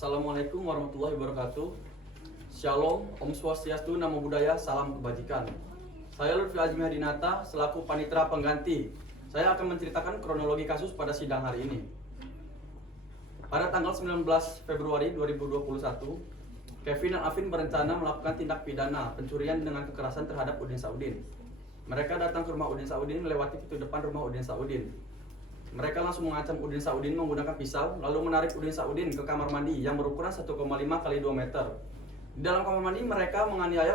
Assalamualaikum warahmatullahi wabarakatuh. Shalom, Om Swastiastu, Namo Buddhaya, salam kebajikan. Saya Lutfi Azmi Hadinata, selaku panitera pengganti. Saya akan menceritakan kronologi kasus pada sidang hari ini. Pada tanggal 19 Februari 2021, Kevin dan Afin berencana melakukan tindak pidana pencurian dengan kekerasan terhadap Udin Saudin. Mereka datang ke rumah Udin Saudin melewati pintu depan rumah Udin Saudin. Mereka langsung mengancam Udin Saudin menggunakan pisau, lalu menarik Udin Saudin ke kamar mandi yang berukuran 1,5 x 2 meter. Di dalam kamar mandi mereka menganiaya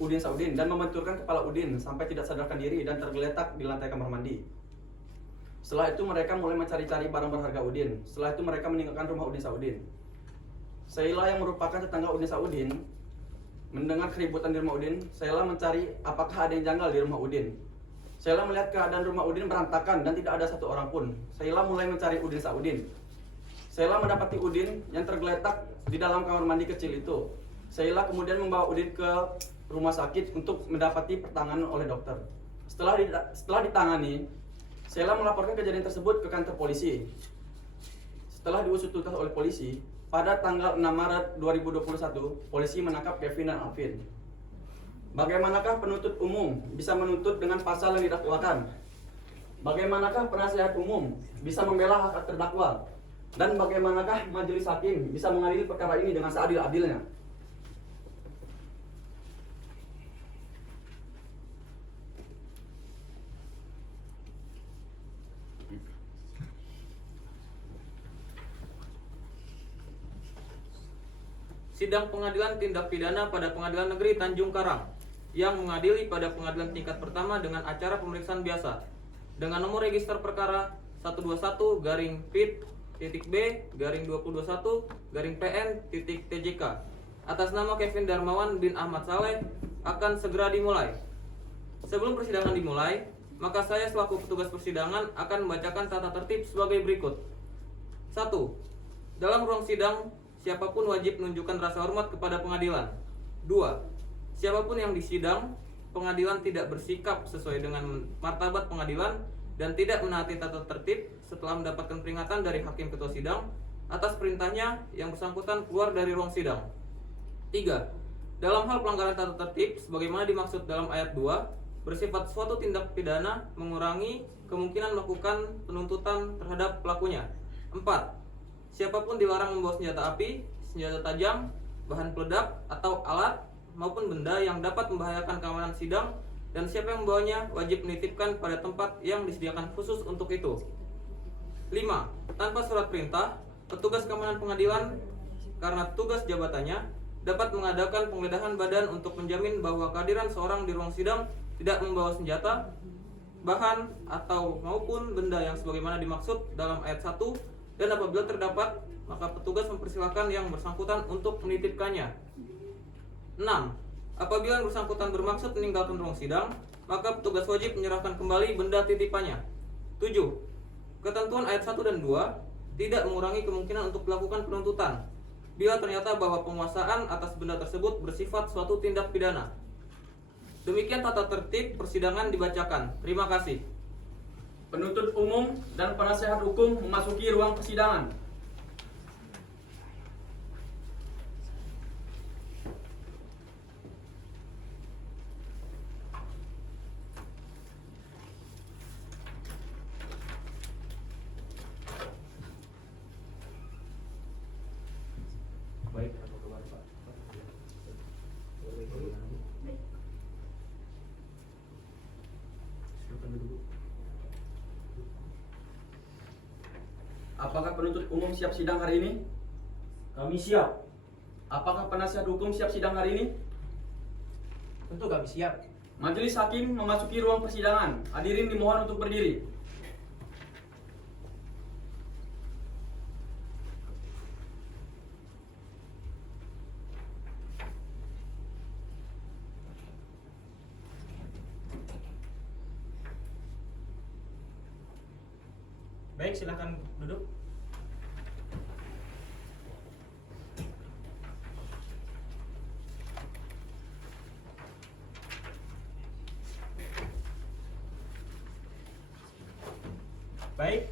Udin Saudin dan membenturkan kepala Udin sampai tidak sadarkan diri dan tergeletak di lantai kamar mandi. Setelah itu mereka mulai mencari-cari barang berharga Udin. Setelah itu mereka meninggalkan rumah Udin Saudin. Sheila yang merupakan tetangga Udin Saudin mendengar keributan di rumah Udin. Sheila mencari apakah ada yang janggal di rumah Udin. Sheila melihat keadaan rumah Udin berantakan dan tidak ada satu orang pun. Sheila mulai mencari Udin Saudin. Sheila mendapati Udin yang tergeletak di dalam kamar mandi kecil itu. Sheila kemudian membawa Udin ke rumah sakit untuk mendapati pertolongan oleh dokter. Setelah ditangani, Sheila melaporkan kejadian tersebut ke kantor polisi. Setelah diusut tuntas oleh polisi, pada tanggal 6 Maret 2021, polisi menangkap Kevin dan Alvin. Bagaimanakah penuntut umum bisa menuntut dengan pasal yang didakwakan? Bagaimanakah penasihat umum bisa membela hak terdakwa? Dan bagaimanakah majelis hakim bisa mengadili perkara ini dengan seadil-adilnya? Sidang Pengadilan Tindak Pidana pada Pengadilan Negeri Tanjung Karang yang mengadili pada pengadilan tingkat pertama dengan acara pemeriksaan biasa dengan nomor register perkara 121-P-B-2021-PN-TJK atas nama Kevin Darmawan bin Ahmad Saleh akan segera dimulai. Sebelum persidangan dimulai, maka saya selaku petugas persidangan akan membacakan tata tertib sebagai berikut. 1. Dalam ruang sidang, siapapun wajib menunjukkan rasa hormat kepada pengadilan. 2. Siapapun yang disidang, pengadilan tidak bersikap sesuai dengan martabat pengadilan dan tidak menaati tata tertib setelah mendapatkan peringatan dari hakim ketua sidang atas perintahnya yang bersangkutan keluar dari ruang sidang. 3. Dalam hal pelanggaran tata tertib sebagaimana dimaksud dalam ayat 2, bersifat suatu tindak pidana mengurangi kemungkinan melakukan penuntutan terhadap pelakunya. 4. Siapapun dilarang membawa senjata api, senjata tajam, bahan peledak atau alat maupun benda yang dapat membahayakan keamanan sidang, dan siapa yang membawanya wajib menitipkan pada tempat yang disediakan khusus untuk itu. 5. Tanpa surat perintah, petugas keamanan pengadilan karena tugas jabatannya dapat mengadakan penggeledahan badan untuk menjamin bahwa kehadiran seorang di ruang sidang tidak membawa senjata, bahan atau maupun benda yang sebagaimana dimaksud dalam ayat 1, dan apabila terdapat, maka petugas mempersilahkan yang bersangkutan untuk menitipkannya. 6. Apabila yang bersangkutan bermaksud meninggalkan ruang sidang, maka petugas wajib menyerahkan kembali benda titipannya. 7. Ketentuan ayat 1 dan 2 tidak mengurangi kemungkinan untuk melakukan penuntutan bila ternyata bahwa penguasaan atas benda tersebut bersifat suatu tindak pidana. Demikian tata tertib persidangan dibacakan. Terima kasih. Penuntut umum dan penasihat hukum memasuki ruang persidangan. Baik, apakah penuntut umum siap sidang hari ini? Kami siap. Apakah penasihat hukum siap sidang hari ini? Tentu kami siap. Majelis hakim memasuki ruang persidangan. Hadirin dimohon untuk berdiri. Baik, silakan duduk. Baik,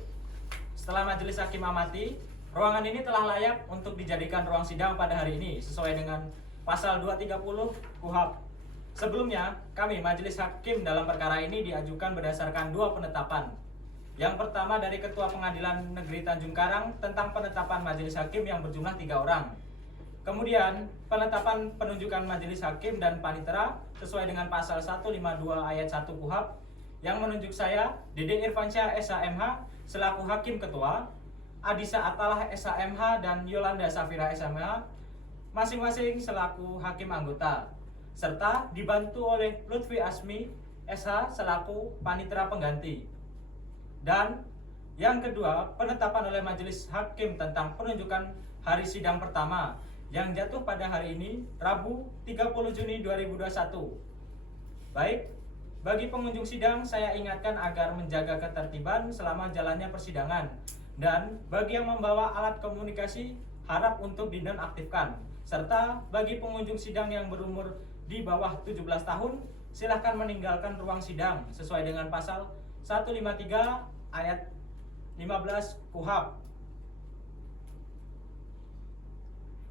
setelah majelis hakim amati ruangan ini telah layak untuk dijadikan ruang sidang pada hari ini sesuai dengan pasal 230 KUHP. Sebelumnya, kami Majelis Hakim dalam perkara ini diajukan berdasarkan dua penetapan. Yang pertama dari Ketua Pengadilan Negeri Tanjung Karang tentang penetapan Majelis Hakim yang berjumlah 3 orang. Kemudian, penetapan penunjukan Majelis Hakim dan Panitera sesuai dengan pasal 152 ayat 1 KUHP yang menunjuk saya, Dede Irfansyah SHMH selaku Hakim Ketua, Adisa Atalah SHMH dan Yolanda Safira SHMH masing-masing selaku Hakim Anggota, serta dibantu oleh Lutfi Asmi SH selaku Panitera Pengganti. Dan yang kedua, penetapan oleh Majelis Hakim tentang penunjukan hari sidang pertama yang jatuh pada hari ini, Rabu 30 Juni 2021. Baik, bagi pengunjung sidang saya ingatkan agar menjaga ketertiban selama jalannya persidangan. Dan bagi yang membawa alat komunikasi harap untuk dinonaktifkan. Serta bagi pengunjung sidang yang berumur di bawah 17 tahun silahkan meninggalkan ruang sidang sesuai dengan pasal 153 ayat 15 KUHP.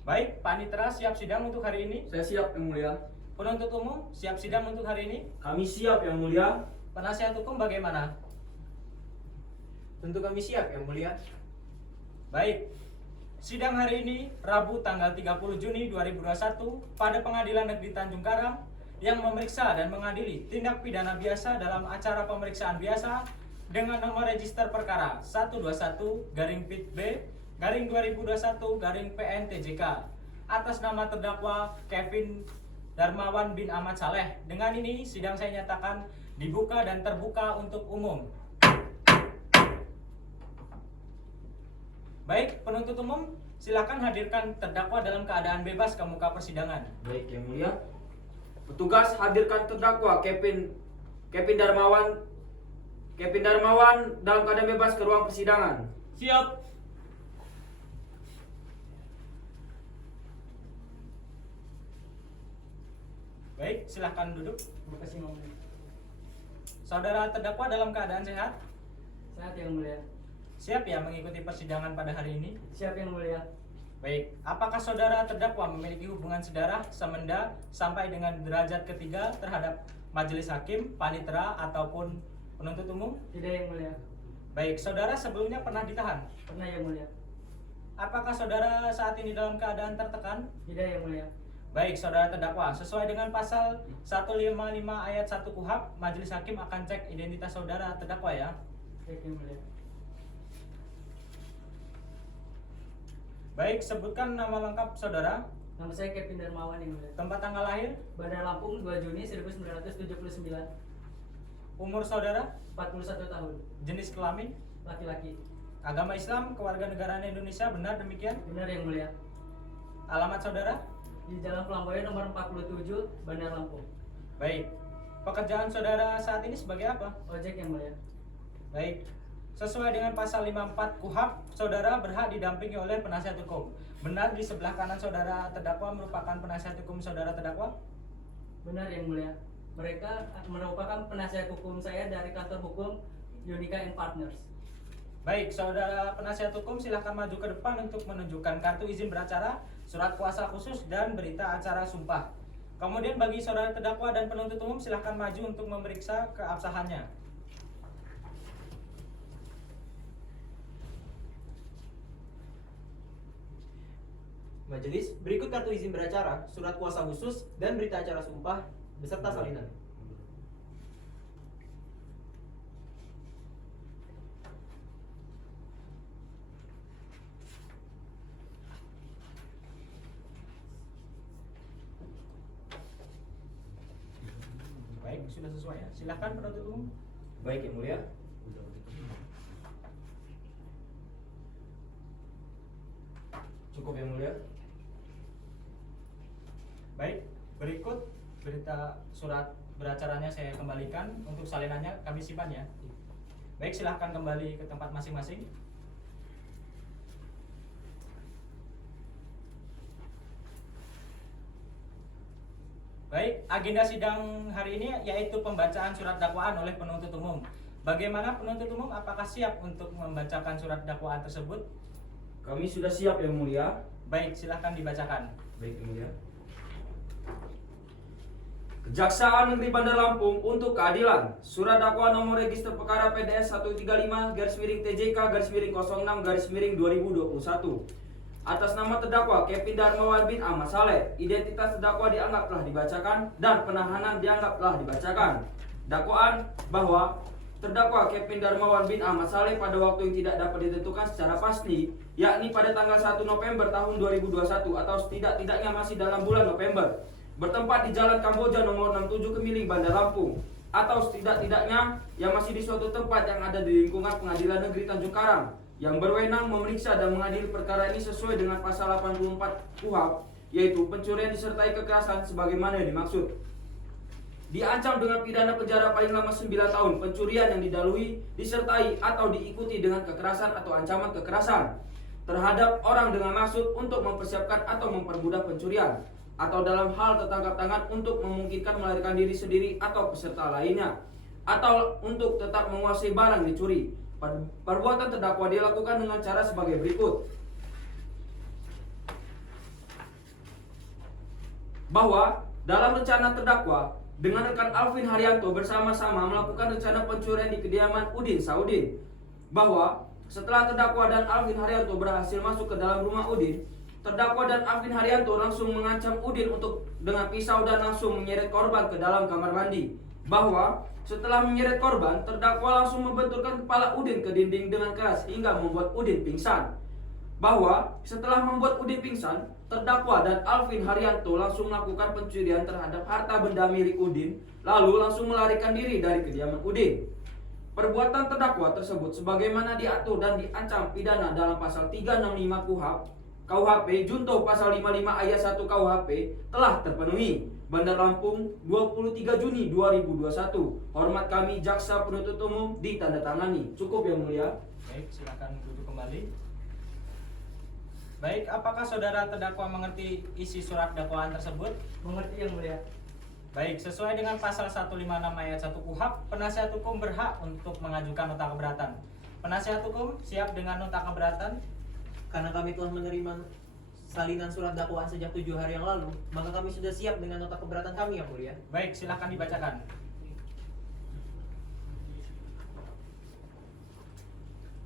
Baik, Panitera siap sidang untuk hari ini. Saya siap, Yang Mulia. Penuntut umum siap sidang untuk hari ini. Kami siap, Yang Mulia. Penasihat hukum bagaimana? Tentu kami siap, Yang Mulia. Baik. Sidang hari ini Rabu tanggal 30 Juni 2021 pada Pengadilan Negeri Tanjung Karang yang memeriksa dan mengadili tindak pidana biasa dalam acara pemeriksaan biasa dengan nomor register perkara 121-B/2021-PN-TJK atas nama terdakwa Kevin Darmawan bin Ahmad Saleh. Dengan ini sidang saya nyatakan dibuka dan terbuka untuk umum. Baik, penuntut umum silakan hadirkan terdakwa dalam keadaan bebas ke muka persidangan. Baik, Yang Mulia. Petugas hadirkan terdakwa Kevin Darmawan dalam keadaan bebas ke ruang persidangan. Siap. Baik, silahkan duduk. Terima kasih, Yang Mulia. Saudara terdakwa dalam keadaan sehat? Sehat, Yang Mulia. Siap ya mengikuti persidangan pada hari ini? Siap, Yang Mulia. Baik, apakah saudara terdakwa memiliki hubungan sedarah, semenda, sampai dengan derajat ketiga terhadap majelis hakim, panitera, ataupun penuntut umum? Tidak, Yang Mulia. Baik, saudara sebelumnya pernah ditahan? Pernah, Yang Mulia. Apakah saudara saat ini dalam keadaan tertekan? Tidak, Yang Mulia. Baik, saudara terdakwa, sesuai dengan pasal 155 ayat 1 KUHP, majelis hakim akan cek identitas saudara terdakwa ya. Baik, Yang Mulia. Baik, sebutkan nama lengkap saudara, Nama saya Kevin Darmawan, Yang Mulia. tempat tanggal lahir, Bandar Lampung, 2 Juni 1979. umur saudara, 41 tahun. jenis kelamin, Laki-laki. agama Islam, kewarganegaraan Indonesia, benar demikian? Benar, Yang Mulia. Alamat saudara? Di Jalan Pelamboyan nomor 47, Bandar Lampung. Baik. Pekerjaan saudara saat ini sebagai apa? Ojek, Yang Mulia. Baik. Sesuai dengan pasal 54 KUHP, saudara berhak didampingi oleh penasihat hukum. Benar di sebelah kanan saudara terdakwa merupakan penasihat hukum saudara terdakwa? Benar, Yang Mulia. Mereka merupakan penasihat hukum saya dari kantor hukum Unica and Partners. Baik, saudara penasihat hukum silahkan maju ke depan untuk menunjukkan kartu izin beracara, surat kuasa khusus, dan berita acara sumpah. Kemudian bagi saudara terdakwa dan penuntut umum silahkan maju untuk memeriksa keabsahannya. Majelis, berikut kartu izin beracara, surat kuasa khusus, dan berita acara sumpah beserta salinan. Baik, sudah sesuai ya. Silahkan penuntut umum. Baik, Yang Mulia. Cukup, Yang Mulia. Baik, berikut berita surat beracaranya saya kembalikan. Untuk salinannya kami simpan ya. Baik, silahkan kembali ke tempat masing-masing. Baik, agenda sidang hari ini yaitu pembacaan surat dakwaan oleh penuntut umum. Bagaimana penuntut umum, apakah siap untuk membacakan surat dakwaan tersebut? Kami sudah siap Yang Mulia. Baik, silahkan dibacakan. Baik Yang Mulia. Kejaksaan Negeri Bandar Lampung untuk keadilan. Surat dakwaan nomor register perkara PDS 135-TJK-06-06-2021. Atas nama terdakwa Kevin Darmawan bin Ahmad Saleh, identitas terdakwa dianggap telah dibacakan dan penahanan dianggap telah dibacakan. Dakwaan bahwa terdakwa Kevin Darmawan bin Ahmad Saleh pada waktu yang tidak dapat ditentukan secara pasti, yakni pada tanggal 1 November tahun 2021 atau setidak-tidaknya masih dalam bulan November, bertempat di Jalan Kamboja nomor 67 Kemiling, Bandar Lampung, atau setidak-tidaknya yang masih di suatu tempat yang ada di lingkungan Pengadilan Negeri Tanjung Karang, yang berwenang memeriksa dan mengadili perkara ini sesuai dengan pasal 84 KUHP, yaitu pencurian disertai kekerasan sebagaimana yang dimaksud. Diancam dengan pidana penjara paling lama 9 tahun pencurian yang didahului, disertai atau diikuti dengan kekerasan atau ancaman kekerasan terhadap orang dengan maksud untuk mempersiapkan atau mempermudah pencurian, atau dalam hal tertangkap tangan untuk memungkinkan melarikan diri sendiri atau peserta lainnya, atau untuk tetap menguasai barang yang dicuri. Perbuatan terdakwa dilakukan dengan cara sebagai berikut. Bahwa dalam rencana terdakwa dengan rekan Alvin Haryanto bersama-sama melakukan rencana pencurian di kediaman Udin Saudin. Bahwa setelah terdakwa dan Alvin Haryanto berhasil masuk ke dalam rumah Udin, terdakwa dan Alvin Haryanto langsung mengancam Udin untuk dengan pisau dan langsung menyeret korban ke dalam kamar mandi. Bahwa setelah menyeret korban, terdakwa langsung membenturkan kepala Udin ke dinding dengan keras hingga membuat Udin pingsan. Bahwa setelah membuat Udin pingsan, terdakwa dan Alvin Haryanto langsung melakukan pencurian terhadap harta benda milik Udin, lalu langsung melarikan diri dari kediaman Udin. Perbuatan terdakwa tersebut sebagaimana diatur dan diancam pidana dalam pasal 365 KUHP junto pasal 55 ayat 1 KUHP telah terpenuhi. Bandar Lampung, 23 Juni 2021. Hormat kami Jaksa Penuntut Umum ditandatangani. Cukup Yang Mulia. Baik, silakan duduk kembali. Baik, apakah saudara terdakwa mengerti isi surat dakwaan tersebut? Mengerti Yang Mulia. Baik, sesuai dengan pasal 156 ayat 1 KUHP, penasihat hukum berhak untuk mengajukan nota keberatan. Penasihat hukum siap dengan nota keberatan? Karena kami telah menerima salinan surat dakwaan sejak 7 hari yang lalu, maka kami sudah siap dengan nota keberatan kami, Yang Mulia. Baik, silakan dibacakan.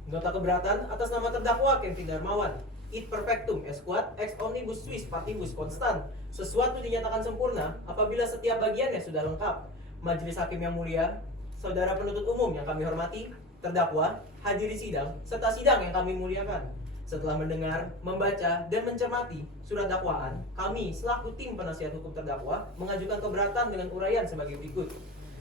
Nota keberatan atas nama terdakwa Kevin Darmawan, id perfectum est quod ex omnibus suis partibus constant. Sesuatu dinyatakan sempurna apabila setiap bagiannya sudah lengkap. Majelis Hakim yang mulia, saudara penuntut umum yang kami hormati, terdakwa, hadiri sidang, serta sidang yang kami muliakan. Setelah mendengar, membaca, dan mencermati surat dakwaan, kami selaku tim penasihat hukum terdakwa mengajukan keberatan dengan uraian sebagai berikut.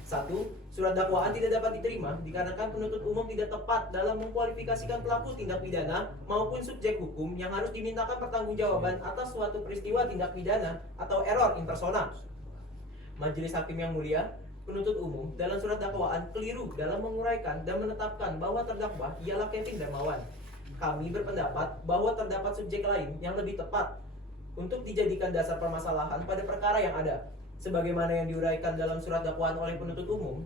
1. Surat dakwaan tidak dapat diterima dikarenakan penuntut umum tidak tepat dalam mengkualifikasikan pelaku tindak pidana maupun subjek hukum yang harus dimintakan pertanggungjawaban atas suatu peristiwa tindak pidana atau error in persona. Majelis Hakim yang mulia, penuntut umum dalam surat dakwaan keliru dalam menguraikan dan menetapkan bahwa terdakwa ialah Kevin Darmawan. Kami berpendapat bahwa terdapat subjek lain yang lebih tepat untuk dijadikan dasar permasalahan pada perkara yang ada, sebagaimana yang diuraikan dalam surat dakwaan oleh penuntut umum,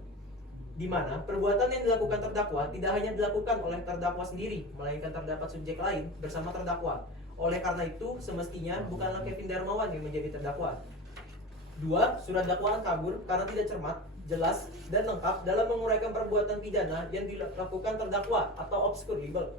di mana perbuatan yang dilakukan terdakwa tidak hanya dilakukan oleh terdakwa sendiri, melainkan terdapat subjek lain bersama terdakwa. Oleh karena itu, semestinya bukanlah Kevin Darmawan yang menjadi terdakwa. 2. Surat dakwaan kabur karena tidak cermat, jelas, dan lengkap dalam menguraikan perbuatan pidana yang dilakukan terdakwa atau obscure libel.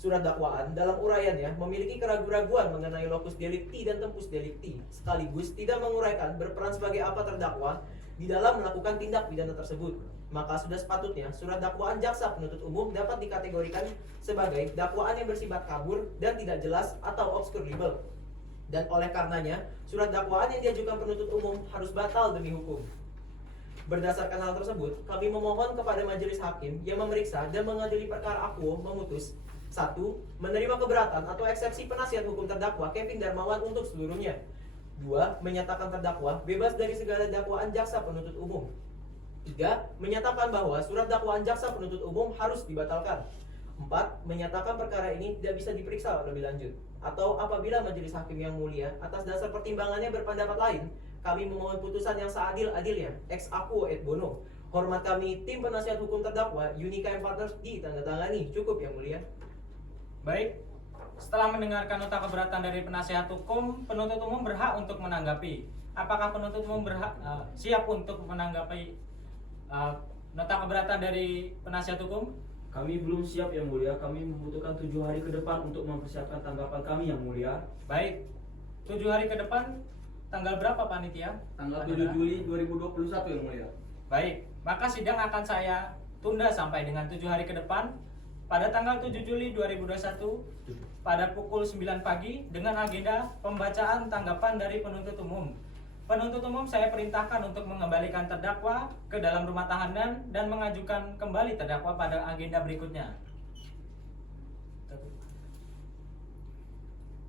Surat dakwaan dalam uraiannya memiliki keraguan-raguan mengenai locus delicti dan tempus delicti, sekaligus tidak menguraikan berperan sebagai apa terdakwa di dalam melakukan tindak pidana tersebut. Maka sudah sepatutnya surat dakwaan jaksa penuntut umum dapat dikategorikan sebagai dakwaan yang bersifat kabur dan tidak jelas atau obscure libel. Dan oleh karenanya, surat dakwaan yang diajukan penuntut umum harus batal demi hukum. Berdasarkan hal tersebut, kami memohon kepada majelis hakim yang memeriksa dan mengadili perkara akuo memutus 1. Menerima keberatan atau eksepsi penasihat hukum terdakwa Kevin Darmawan untuk seluruhnya. 2. Menyatakan terdakwa bebas dari segala dakwaan jaksa penuntut umum. 3. Menyatakan bahwa surat dakwaan jaksa penuntut umum harus dibatalkan. 4. Menyatakan perkara ini tidak bisa diperiksa lebih lanjut. Atau apabila majelis hakim yang mulia atas dasar pertimbangannya berpendapat lain, kami memohon putusan yang seadil-adilnya ex aequo et bono. Hormat kami tim penasihat hukum terdakwa Unica and Partners ditandatangani. Cukup yang mulia. Baik, Setelah mendengarkan nota keberatan dari penasihat hukum, penuntut umum berhak untuk menanggapi. Apakah penuntut umum siap untuk menanggapi nota keberatan dari penasihat hukum? Kami belum siap yang mulia, kami membutuhkan 7 hari ke depan untuk mempersiapkan tanggapan kami yang mulia. Baik, 7 hari ke depan, tanggal berapa panitia? Tanggal Panitera? 7 Juli 2021 yang mulia. Baik, maka sidang akan saya tunda sampai dengan 7 hari ke depan pada tanggal 7 Juli 2021 pada pukul 9 pagi dengan agenda pembacaan tanggapan dari penuntut umum. Penuntut umum saya perintahkan untuk mengembalikan terdakwa ke dalam rumah tahanan dan mengajukan kembali terdakwa pada agenda berikutnya.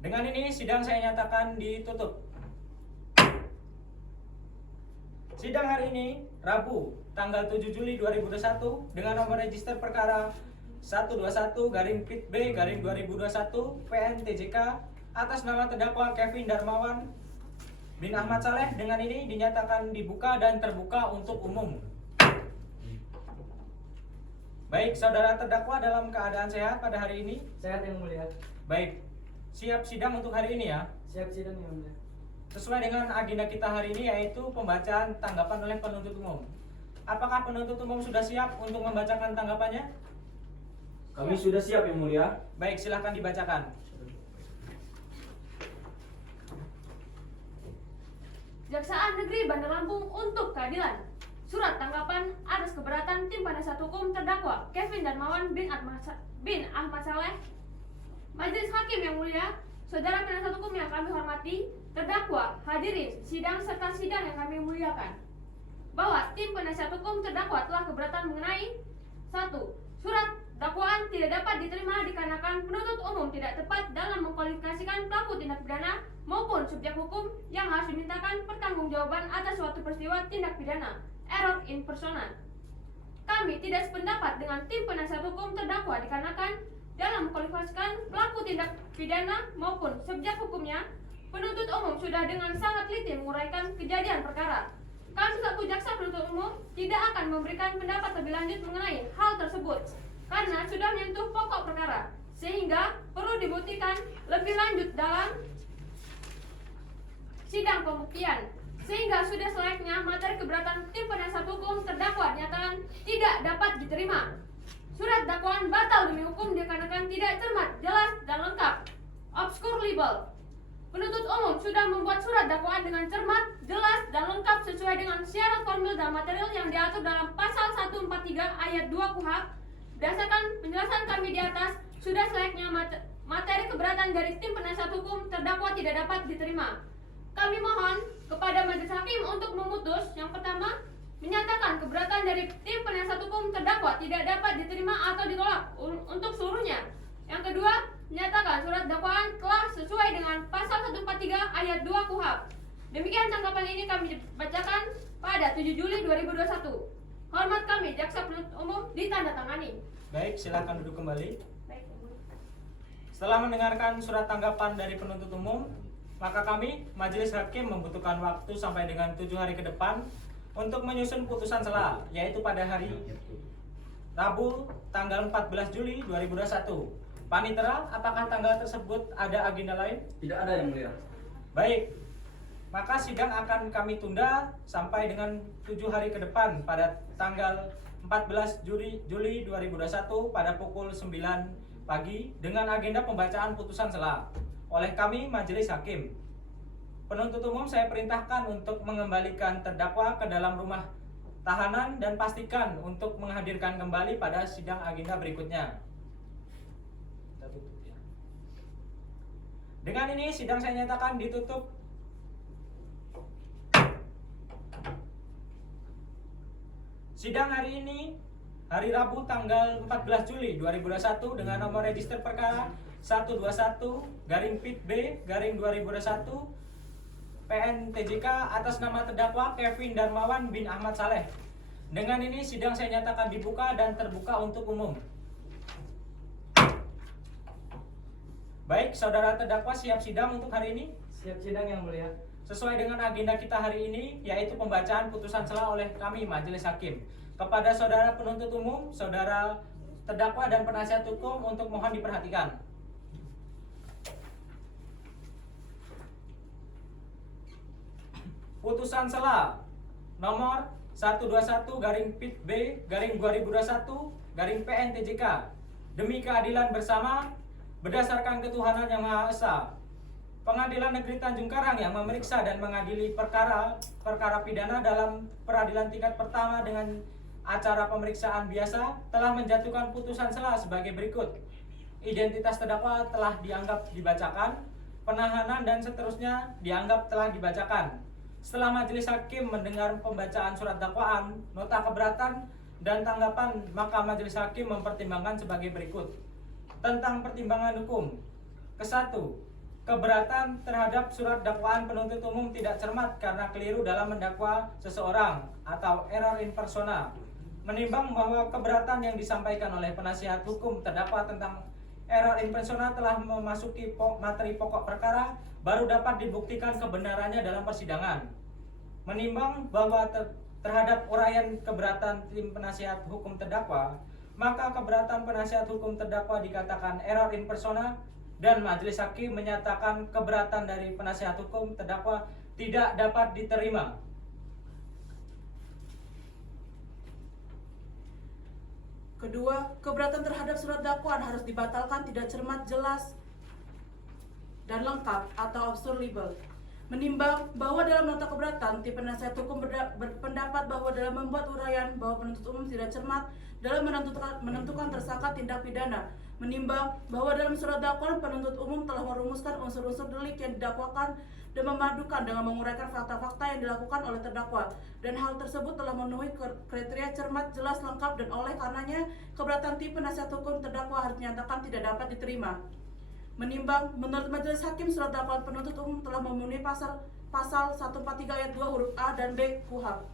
Dengan ini sidang saya nyatakan ditutup. Sidang hari ini, Rabu, tanggal 7 Juli 2021 dengan nomor register perkara 121-PIT-B-2021 PN TJK atas nama terdakwa Kevin Darmawan bin Ahmad Saleh dengan ini dinyatakan dibuka dan terbuka untuk umum. Baik, saudara terdakwa dalam keadaan sehat pada hari ini? Sehat yang mulia. Baik, siap sidang untuk hari ini ya? Siap sidang yang mulia. Sesuai dengan agenda kita hari ini yaitu pembacaan tanggapan oleh penuntut umum. Apakah penuntut umum sudah siap untuk membacakan tanggapannya? Kami sudah siap yang mulia. Baik, silahkan dibacakan. Kejaksaan Negeri Bandar Lampung untuk keadilan. Surat tanggapan atas keberatan tim penasihat hukum terdakwa Kevin Darmawan bin Ahmad Saleh. Majelis Hakim yang mulia, saudara penasihat hukum yang kami hormati, terdakwa, hadirin sidang serta sidang yang kami muliakan. Bahwa tim penasihat hukum terdakwa telah keberatan mengenai 1. Surat dakwaan tidak dapat diterima dikarenakan penuntut umum tidak tepat dalam mengkualifikasikan pelaku tindak pidana maupun subjek hukum yang harus dimintakan pertanggungjawaban atas suatu peristiwa tindak pidana, error in persona. Kami tidak sependapat dengan tim penasihat hukum terdakwa dikarenakan dalam mengkualifikasikan pelaku tindak pidana maupun subjek hukumnya, penuntut umum sudah dengan sangat teliti menguraikan kejadian perkara. Kami selaku jaksa penuntut umum tidak akan memberikan pendapat lebih lanjut mengenai hal tersebut karena sudah menyentuh pokok perkara, sehingga perlu dibuktikan lebih lanjut dalam sidang pembuktian, sehingga sudah selayaknya materi keberatan tim penasihat hukum terdakwa dinyatakan tidak dapat diterima. Surat dakwaan batal demi hukum dikarenakan tidak cermat, jelas, dan lengkap. Obscure libel. Penuntut umum sudah membuat surat dakwaan dengan cermat, jelas, dan lengkap sesuai dengan syarat formil dan material yang diatur dalam pasal 143 ayat 2 KUHP. Berdasarkan penjelasan kami di atas, sudah selayaknya materi keberatan dari tim penasihat hukum terdakwa tidak dapat diterima. Kami mohon kepada majelis hakim untuk memutus. Yang pertama, menyatakan keberatan dari tim penasihat hukum terdakwa tidak dapat diterima atau ditolak untuk seluruhnya. Yang kedua, menyatakan surat dakwaan telah sesuai dengan pasal 143 ayat 2 KUHP. Demikian tanggapan ini kami bacakan pada 7 Juli 2021. Hormat kami, jaksa penuntut umum ditandatangani. Baik, silakan duduk kembali. Baik, Ibu. Setelah mendengarkan surat tanggapan dari penuntut umum, maka kami, majelis hakim membutuhkan waktu sampai dengan 7 hari ke depan untuk menyusun putusan sela, yaitu pada hari Rabu tanggal 14 Juli 2021. Panitera, apakah tanggal tersebut ada agenda lain? Tidak ada yang mulia. Baik, maka sidang akan kami tunda sampai dengan 7 hari ke depan pada tanggal 14 Juli 2021 pada pukul 9 pagi dengan agenda pembacaan putusan sela oleh kami majelis hakim. Penuntut umum saya perintahkan untuk mengembalikan terdakwa ke dalam rumah tahanan dan pastikan untuk menghadirkan kembali pada sidang agenda berikutnya. Kita tutup ya. Dengan ini sidang saya nyatakan ditutup. Sidang hari ini, hari Rabu tanggal 14 Juli 2021 dengan nomor register perkara 121-PIT-B-2021 PN TJK atas nama terdakwa Kevin Darmawan bin Ahmad Saleh. Dengan ini sidang saya nyatakan dibuka dan terbuka untuk umum. Baik, saudara terdakwa siap sidang untuk hari ini? Siap sidang yang mulia. Sesuai dengan agenda kita hari ini, yaitu pembacaan putusan sela oleh kami majelis hakim. Kepada saudara penuntut umum, saudara terdakwa dan penasihat hukum untuk mohon diperhatikan. Putusan sela nomor 121/Pit B/2021/PN demi keadilan bersama berdasarkan ketuhanan yang Maha Esa. Pengadilan Negeri Tanjung Karang yang memeriksa dan mengadili perkara pidana dalam peradilan tingkat pertama dengan acara pemeriksaan biasa telah menjatuhkan putusan sela sebagai berikut. Identitas terdakwa telah dianggap dibacakan, penahanan dan seterusnya dianggap telah dibacakan. Setelah majelis hakim mendengar pembacaan surat dakwaan, nota keberatan, dan tanggapan, maka majelis hakim mempertimbangkan sebagai berikut. Tentang pertimbangan hukum. Ke-1. Keberatan terhadap surat dakwaan penuntut umum tidak cermat karena keliru dalam mendakwa seseorang atau error in persona. Menimbang bahwa keberatan yang disampaikan oleh penasihat hukum terdakwa tentang error in persona telah memasuki materi pokok perkara, baru dapat dibuktikan kebenarannya dalam persidangan. Menimbang bahwa terhadap uraian keberatan tim penasihat hukum terdakwa, maka keberatan penasihat hukum terdakwa dikatakan error in persona dan majelis hakim menyatakan keberatan dari penasihat hukum terdakwa tidak dapat diterima. Kedua, keberatan terhadap surat dakwaan harus dibatalkan tidak cermat, jelas, dan lengkap atau absurd. Menimbang bahwa dalam nota keberatan, tim penasihat hukum berpendapat bahwa dalam membuat uraian bahwa penuntut umum tidak cermat dalam menentukan tersangka tindak pidana. Menimbang bahwa dalam surat dakwaan penuntut umum telah merumuskan unsur-unsur delik yang didakwakan dan memadukan dengan menguraikan fakta-fakta yang dilakukan oleh terdakwa, dan hal tersebut telah memenuhi kriteria cermat, jelas, lengkap, dan oleh karenanya keberatan tim penasihat hukum terdakwa harus dinyatakan tidak dapat diterima. Menimbang menurut majelis hakim surat dakwaan penuntut umum telah memenuhi pasal 143 ayat 2 huruf A dan B KUHP.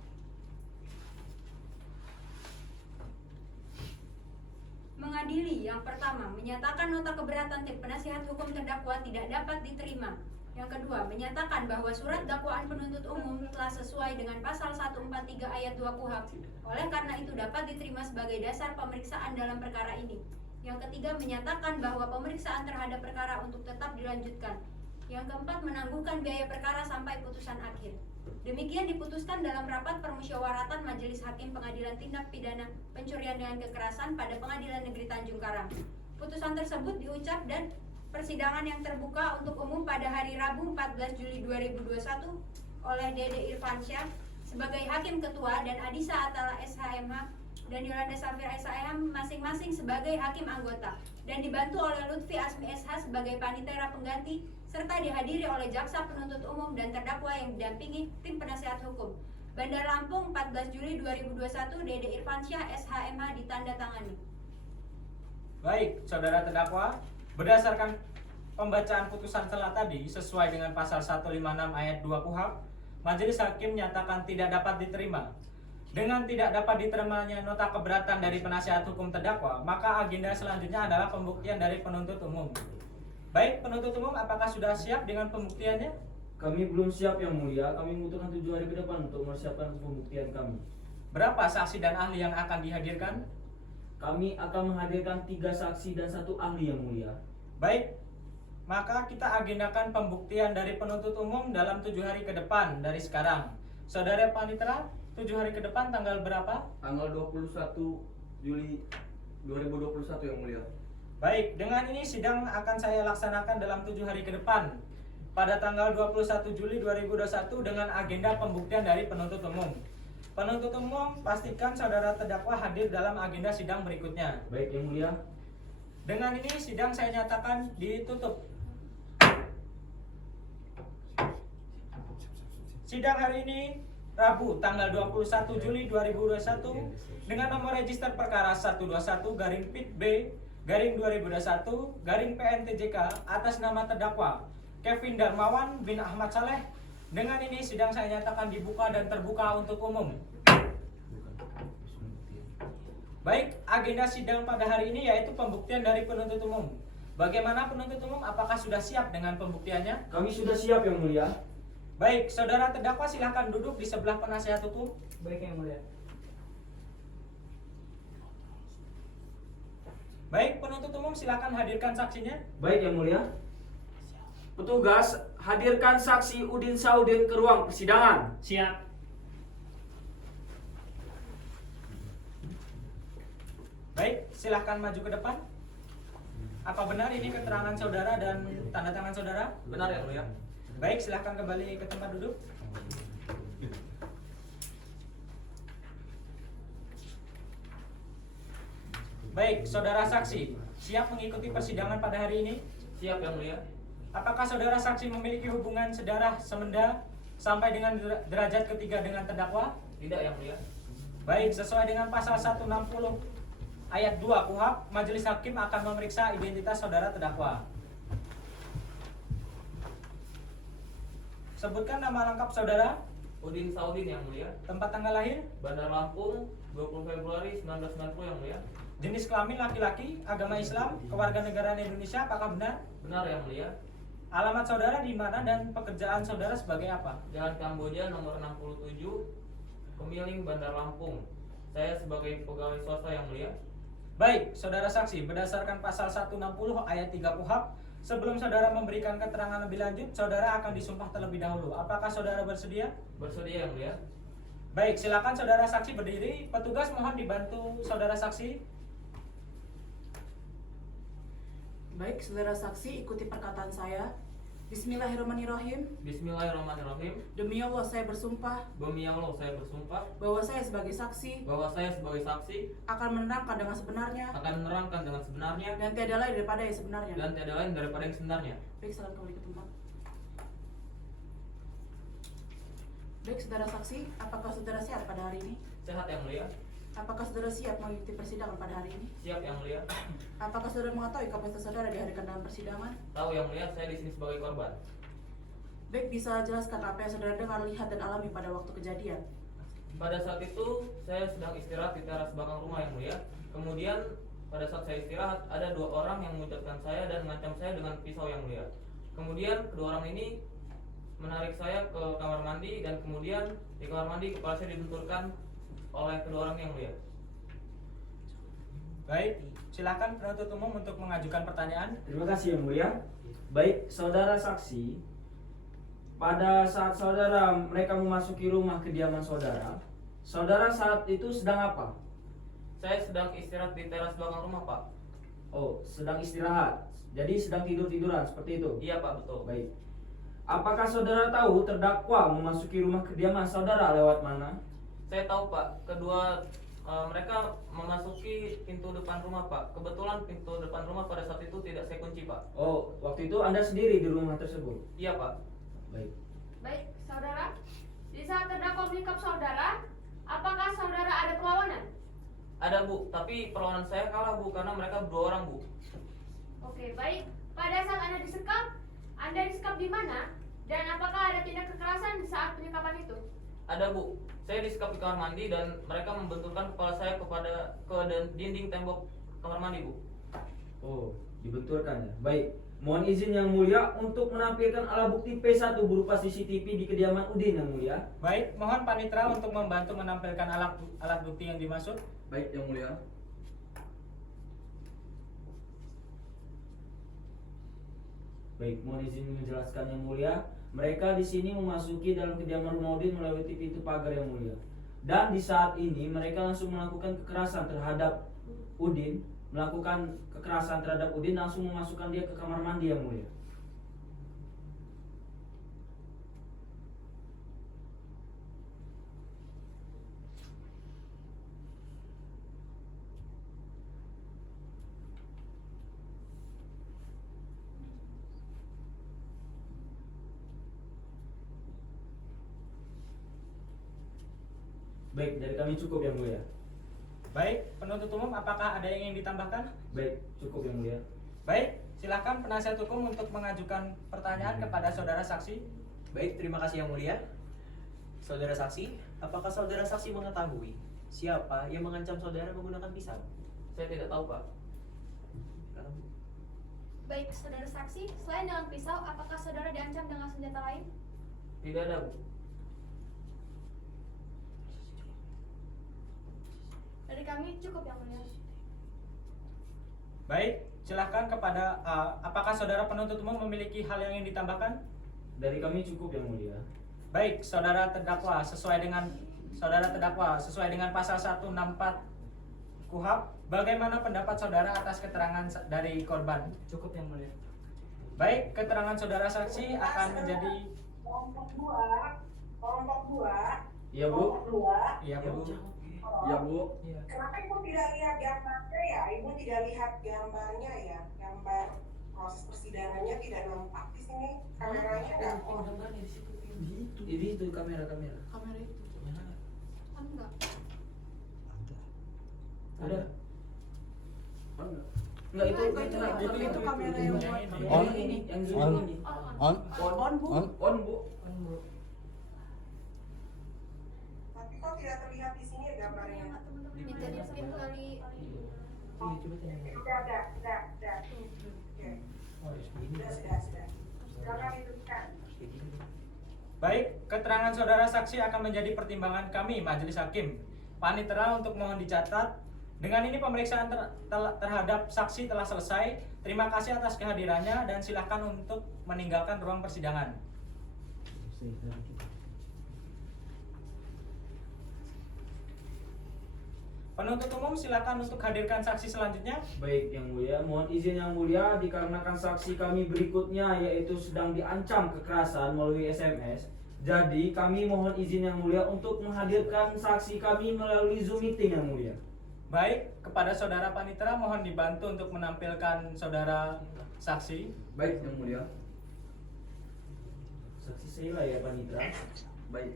Mengadili, yang pertama, menyatakan nota keberatan tim penasihat hukum terdakwa tidak dapat diterima. Yang kedua, menyatakan bahwa surat dakwaan penuntut umum telah sesuai dengan pasal 143 ayat 2 KUHP. Oleh karena itu dapat diterima sebagai dasar pemeriksaan dalam perkara ini. Yang ketiga, menyatakan bahwa pemeriksaan terhadap perkara untuk tetap dilanjutkan. Yang keempat, menangguhkan biaya perkara sampai putusan akhir. Demikian diputuskan dalam rapat permusyawaratan Majelis Hakim Pengadilan Tindak Pidana Pencurian dengan Kekerasan pada Pengadilan Negeri Tanjung Karang. Putusan tersebut diucap dan persidangan yang terbuka untuk umum pada hari Rabu 14 Juli 2021 oleh Dede Irfansyah sebagai Hakim Ketua dan Adisa Atala SHMH dan Yolanda Safira SHM masing-masing sebagai Hakim Anggota, dan dibantu oleh Lutfi Asmi SH sebagai Panitera Pengganti, serta dihadiri oleh Jaksa Penuntut Umum dan terdakwa yang didampingi tim penasihat hukum. Bandar Lampung 14 Juli 2021 Dede Irfansyah SHMH ditandatangani. Baik, saudara terdakwa, berdasarkan pembacaan putusan sela tadi sesuai dengan pasal 156 ayat 2 KUHP, majelis hakim nyatakan tidak dapat diterima. Dengan tidak dapat diterimanya nota keberatan dari penasihat hukum terdakwa, maka agenda selanjutnya adalah pembuktian dari penuntut umum. Baik, penuntut umum, apakah sudah siap dengan pembuktiannya? Kami belum siap yang mulia, kami membutuhkan 7 hari ke depan untuk mempersiapkan pembuktian kami. Berapa saksi dan ahli yang akan dihadirkan? Kami akan menghadirkan 3 saksi dan 1 ahli yang mulia. Baik, maka kita agendakan pembuktian dari penuntut umum dalam 7 hari ke depan dari sekarang. Saudara Panitera, 7 hari ke depan tanggal berapa? Tanggal 21 Juli 2021 yang mulia. Baik, dengan ini sidang akan saya laksanakan dalam 7 hari ke depan pada tanggal 21 Juli 2021 dengan agenda pembuktian dari penuntut umum. Penuntut umum, pastikan saudara terdakwa hadir dalam agenda sidang berikutnya. Baik yang mulia. Dengan ini sidang saya nyatakan ditutup. Sidang hari ini Rabu tanggal 21 Juli 2021 dengan nomor register perkara 121-Pit-B/2021-PN-TJK atas nama terdakwa Kevin Darmawan bin Ahmad Saleh. Dengan ini sidang saya nyatakan dibuka dan terbuka untuk umum. Baik, agenda sidang pada hari ini yaitu pembuktian dari penuntut umum. Bagaimana penuntut umum, apakah sudah siap dengan pembuktiannya? Kami sudah siap yang mulia. Baik, saudara terdakwa silakan duduk di sebelah penasihat hukum. Baik yang mulia. Baik, penuntut umum silakan hadirkan saksinya. Baik yang mulia. Petugas hadirkan saksi Udin Saudin ke ruang persidangan. Siap. Baik, silahkan maju ke depan. Apa benar ini keterangan saudara dan tanda tangan saudara? Benar yang mulia. Baik, silahkan kembali ke tempat duduk. Baik, saudara saksi, siap mengikuti persidangan pada hari ini? Siap yang mulia. Apakah saudara saksi memiliki hubungan sedarah semenda sampai dengan derajat ketiga dengan terdakwa? Tidak yang mulia. Baik, sesuai dengan pasal 160 ayat 2 KUHP, majelis hakim akan memeriksa identitas saudara terdakwa. Sebutkan nama lengkap saudara, Udin Saudin yang mulia. tempat tanggal lahir, Bandar Lampung 20 Februari 1990 yang mulia. jenis kelamin laki-laki, agama Islam, kewarganegaraan Indonesia, apakah benar? Benar yang mulia. Alamat saudara di mana dan pekerjaan saudara sebagai apa? Jalan Kamboja nomor 67, Kemiling, Bandar Lampung. Saya sebagai pegawai swasta yang mulia. Baik, saudara saksi, berdasarkan pasal 160 ayat 3 KUHP, sebelum saudara memberikan keterangan lebih lanjut, saudara akan disumpah terlebih dahulu. Apakah saudara bersedia? Bersedia yang mulia. Baik, silakan saudara saksi berdiri. Petugas mohon dibantu saudara saksi. Baik, saudara saksi, ikuti perkataan saya. Bismillahirrahmanirrahim. Bismillahirrahmanirrahim. Demi Allah saya bersumpah Demi Allah saya bersumpah bahwa saya sebagai saksi bahwa saya sebagai saksi akan menerangkan dengan sebenarnya akan menerangkan dengan sebenarnya dan tiada lain daripada yang sebenarnya. dan tiada lain daripada yang sebenarnya. Baik, silakan kembali ke tempat. Baik, saudara saksi, apakah saudara siap pada hari ini? Sehat yang mulia. Apakah saudara siap mengikuti persidangan pada hari ini? Siap yang mulia. Apakah saudara mengetahui kapasitas saudara dihadirkan dalam persidangan? Tahu yang mulia, saya di sini sebagai korban. Baik, bisa jelaskan apa yang saudara dengar, lihat, dan alami pada waktu kejadian? Pada saat itu saya sedang istirahat di teras belakang rumah yang mulia. Kemudian pada saat saya istirahat ada dua orang yang mengucapkan saya dan mengancam saya dengan pisau yang mulia. Kemudian kedua orang ini menarik saya ke kamar mandi dan kemudian di kamar mandi kepala saya dibenturkan oleh kedua orang yang mulia. Baik, silakan penuntut umum untuk mengajukan pertanyaan. Terima kasih yang mulia. Baik, saudara saksi, pada saat mereka memasuki rumah kediaman saudara saat itu sedang apa? Saya sedang istirahat di teras belakang rumah, Pak. Oh, sedang istirahat. Jadi sedang tiduran seperti itu. Iya, Pak, betul. Baik. Apakah saudara tahu terdakwa memasuki rumah kediaman saudara lewat mana? Saya tahu, Pak. Kedua mereka memasuki pintu depan rumah, Pak. Kebetulan pintu depan rumah pada saat itu tidak saya kunci, Pak. Oh, waktu itu Anda sendiri di rumah tersebut. Iya, Pak. Baik. Baik, saudara. Di saat terdakwa menyekap saudara, apakah saudara ada perlawanan? Ada, Bu, tapi perlawanan saya kalah, Bu, karena mereka berdua orang, Bu. Oke, baik. Pada saat Anda disekap di mana? Dan apakah ada tindak kekerasan di saat penyekapan itu? Ada, Bu. Saya disekap di kamar mandi dan mereka membenturkan kepala saya ke dinding tembok kamar mandi, Bu. Oh, dibenturkan ya. Baik. Mohon izin yang mulia untuk menampilkan alat bukti P1 berupa CCTV di kediaman Udin yang mulia. Baik, mohon panitera untuk membantu menampilkan alat bukti yang dimaksud. Baik yang mulia. Baik, mohon izin menjelaskan yang mulia. Mereka di sini memasuki dalam kediaman rumah Udin melewati pintu pagar yang mulia. Dan di saat ini mereka langsung melakukan kekerasan terhadap Udin, langsung memasukkan dia ke kamar mandi yang mulia. Baik, dari kami cukup yang mulia. Baik, penuntut umum apakah ada yang ingin ditambahkan? Baik, cukup yang mulia. Baik, silakan penasihat hukum untuk mengajukan pertanyaan kepada saudara saksi. Baik, terima kasih yang mulia. Saudara saksi, apakah saudara saksi mengetahui siapa yang mengancam saudara menggunakan pisau? Saya tidak tahu, Pak. Baik, saudara saksi, selain dengan pisau, apakah saudara diancam dengan senjata lain? Tidak ada, Bu. Dari kami cukup yang mulia. Baik, silakan apakah saudara penuntut umum memiliki hal yang ingin ditambahkan? Dari kami cukup yang mulia. Baik, saudara terdakwa sesuai dengan pasal 164 KUHP, bagaimana pendapat saudara atas keterangan dari korban? Cukup yang mulia. Baik, keterangan saudara saksi akan menjadi Kelompok dua. Iya Bu. iya Bu. Iya Bu. Kenapa ibu tidak lihat gambarnya ya? Ibu tidak lihat gambarnya ya? Gambar proses persidangannya tidak nampak di sini. Kameranya nggak? Itu kamera. Kamera itu. Enggak. Ada. Enggak itu kamera yang buat On. ini. Yang zoom On. ini. On. On, Bu. On Bu. Tapi kok tidak terlihat di sini gambarnya? Minta di-pin kali. Sudah. Oke. Sudah. Silakan diteruskan. Baik, keterangan saudara saksi akan menjadi pertimbangan kami Majelis Hakim. Panitera untuk mohon dicatat. Dengan ini pemeriksaan terhadap saksi telah selesai. Terima kasih atas kehadirannya dan silakan untuk meninggalkan ruang persidangan. Penuntut umum silakan untuk hadirkan saksi selanjutnya. Baik yang mulia, mohon izin yang mulia dikarenakan saksi kami berikutnya yaitu sedang diancam kekerasan melalui SMS. Jadi kami mohon izin yang mulia untuk menghadirkan saksi kami melalui Zoom meeting yang mulia. Baik, kepada saudara panitera mohon dibantu untuk menampilkan saudara saksi. Baik yang mulia. Saksi Sheila ya panitra. Baik.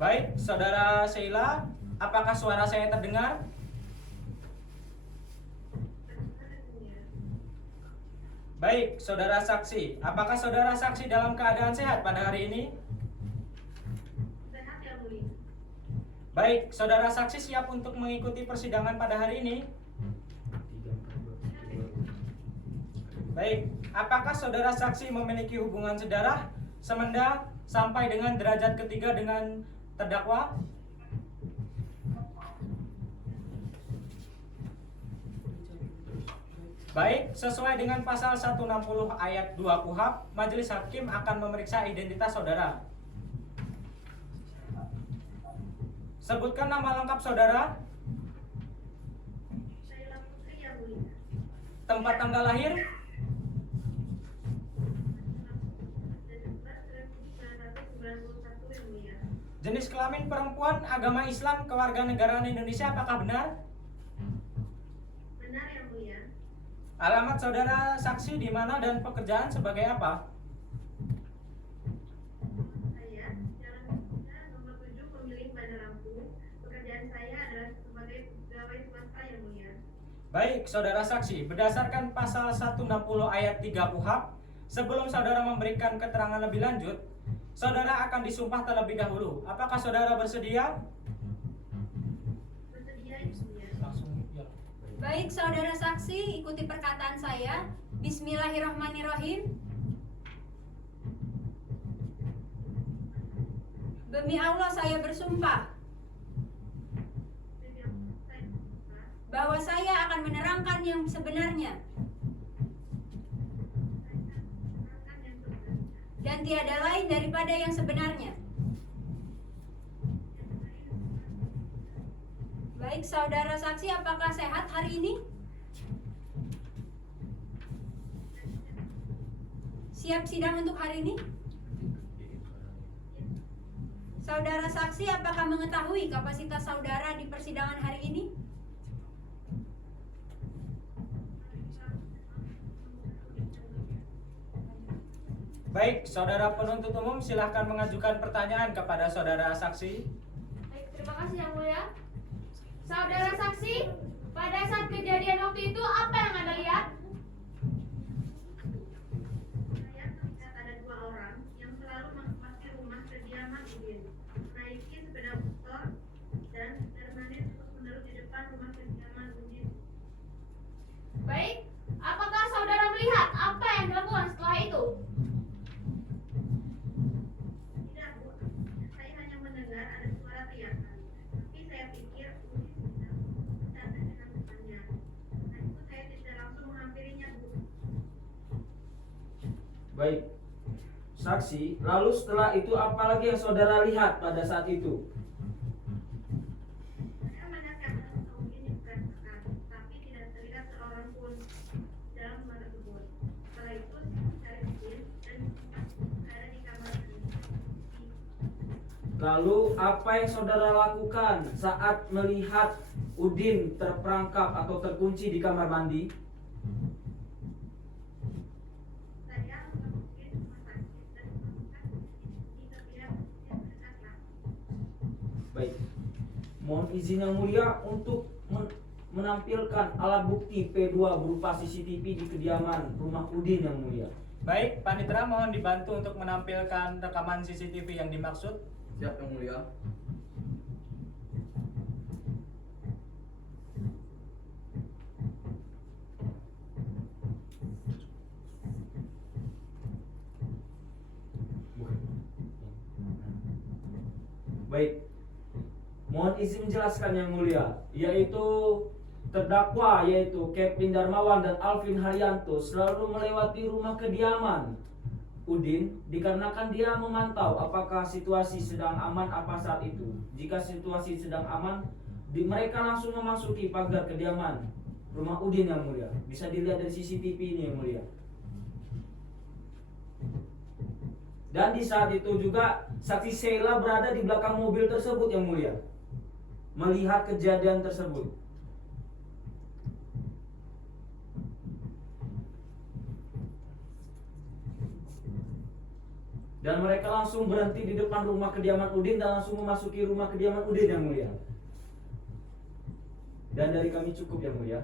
Baik, saudara Sheila, apakah suara saya terdengar? Baik, saudara saksi, apakah saudara saksi dalam keadaan sehat pada hari ini? Sehat yang mulia. Baik, saudara saksi siap untuk mengikuti persidangan pada hari ini? Baik, apakah saudara saksi memiliki hubungan sedarah, semenda, sampai dengan derajat ketiga dengan terdakwa? Baik, sesuai dengan pasal 160 ayat 2 KUHP, Majelis Hakim akan memeriksa identitas saudara. Sebutkan nama lengkap saudara, Sheila Putri yang mulia. tempat tanggal lahir, jenis kelamin perempuan, agama Islam, kewarganegaraan Indonesia, apakah benar? Benar yang mulia. Alamat saudara saksi di mana dan pekerjaan sebagai apa? Saya Jalan Kemudian nomor 7 pemilih Bandar Lampung. Pekerjaan saya adalah sebagai pegawai swasta yang mulia. Baik, saudara saksi, berdasarkan pasal 160 ayat 3 KUHP, sebelum saudara memberikan keterangan lebih lanjut, saudara akan disumpah terlebih dahulu. Apakah saudara bersedia? Bersedia yang mulia. Baik, saudara saksi, ikuti perkataan saya. Bismillahirrahmanirrahim. Demi Allah saya bersumpah bahwa saya akan menerangkan yang sebenarnya dan tiada lain daripada yang sebenarnya. Baik, saudara saksi, apakah sehat hari ini? Siap sidang untuk hari ini? Saudara saksi, apakah mengetahui kapasitas saudara di persidangan hari ini? Baik, saudara penuntut umum silahkan mengajukan pertanyaan kepada saudara saksi. Baik, terima kasih yang mulia. Saudara saksi, pada saat kejadian waktu itu apa yang Anda lihat? Saya melihat ada 2 orang yang selalu memasuki rumah kediaman Udin, menaiki sepeda motor dan bermain terus-menerus di depan rumah kediaman Udin. Baik, apakah saudara melihat apa yang dilakukan setelah itu? Tidak, Bu. Saya hanya mendengar ada suara teriakan. Baik. Saksi, lalu setelah itu apa lagi yang saudara lihat pada saat itu? Saya menyaksikan Udin diperintahkan, tapi tidak terlihat seorang pun dalam rumah tersebut. Setelah itu saya mencari Udin dan ada di kamar mandi. Lalu apa yang saudara lakukan saat melihat Udin terperangkap atau terkunci di kamar mandi? Saya mengikuti rumah sakit dan menemukan di kepingan yang berdekatlah. Baik. Mohon izin yang mulia untuk menampilkan alat bukti P2 berupa CCTV di kediaman rumah Udin yang mulia. Baik, Panitera mohon dibantu untuk menampilkan rekaman CCTV yang dimaksud. Siap yang mulia. Baik. Mohon izin menjelaskan yang mulia, yaitu terdakwa yaitu Kevin Darmawan dan Alvin Haryanto selalu melewati rumah kediaman Udin dikarenakan dia memantau apakah situasi sedang aman apa saat itu. Jika situasi sedang aman, mereka langsung memasuki pagar kediaman rumah Udin yang mulia. Bisa dilihat dari CCTV ini yang mulia. Dan di saat itu juga saksi Sheila berada di belakang mobil tersebut yang mulia, melihat kejadian tersebut. Dan mereka langsung berhenti di depan rumah kediaman Udin dan langsung memasuki rumah kediaman Udin yang mulia. Dan dari kami cukup yang mulia.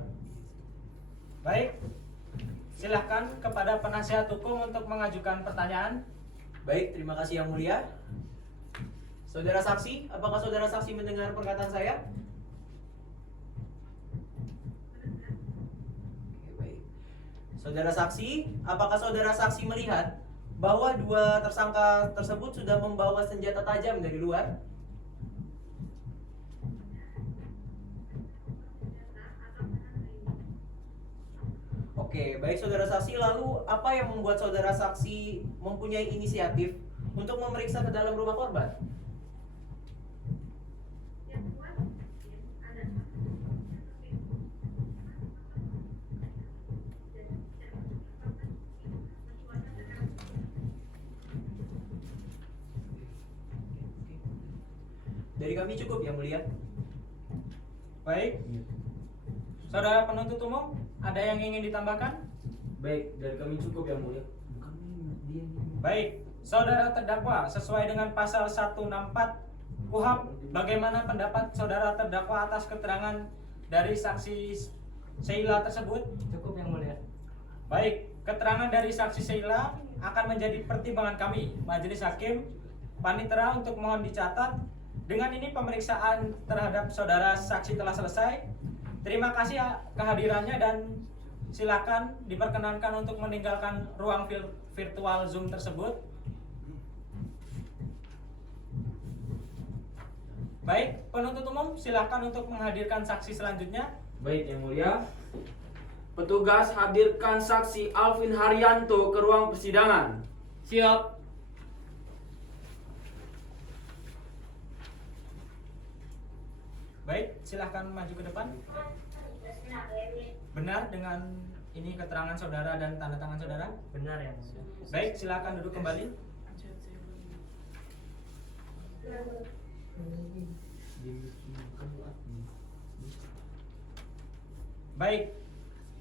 Baik, silahkan kepada penasihat hukum untuk mengajukan pertanyaan. Baik, terima kasih yang mulia. Saudara saksi, apakah saudara saksi mendengar perkataan saya? Oke, baik. Saudara saksi, apakah saudara saksi melihat bahwa dua tersangka tersebut sudah membawa senjata tajam dari luar? Oke, baik saudara saksi. Lalu apa yang membuat saudara saksi mempunyai inisiatif untuk memeriksa ke dalam rumah korban? Yang kuat adalah Dari kami cukup yang mulia. Baik, saudara penuntut umum, ada yang ingin ditambahkan? Baik, dari kami cukup yang mulia. Baik, saudara terdakwa, sesuai dengan pasal 164 KUHP, bagaimana pendapat saudara terdakwa atas keterangan dari saksi Sheila tersebut? Cukup yang mulia. Baik, keterangan dari saksi Sheila akan menjadi pertimbangan kami, Majelis Hakim Panitera, untuk mohon dicatat. Dengan ini pemeriksaan terhadap saudara saksi telah selesai. Terima kasih kehadirannya dan silakan diperkenankan untuk meninggalkan ruang virtual Zoom tersebut. Baik, penuntut umum silakan untuk menghadirkan saksi selanjutnya. Baik yang mulia. Petugas hadirkan saksi Alvin Haryanto ke ruang persidangan. Siap. Baik, silahkan maju ke depan. Benar dengan ini keterangan saudara dan tanda tangan saudara? Benar ya mulia. Baik, silahkan duduk kembali. Baik,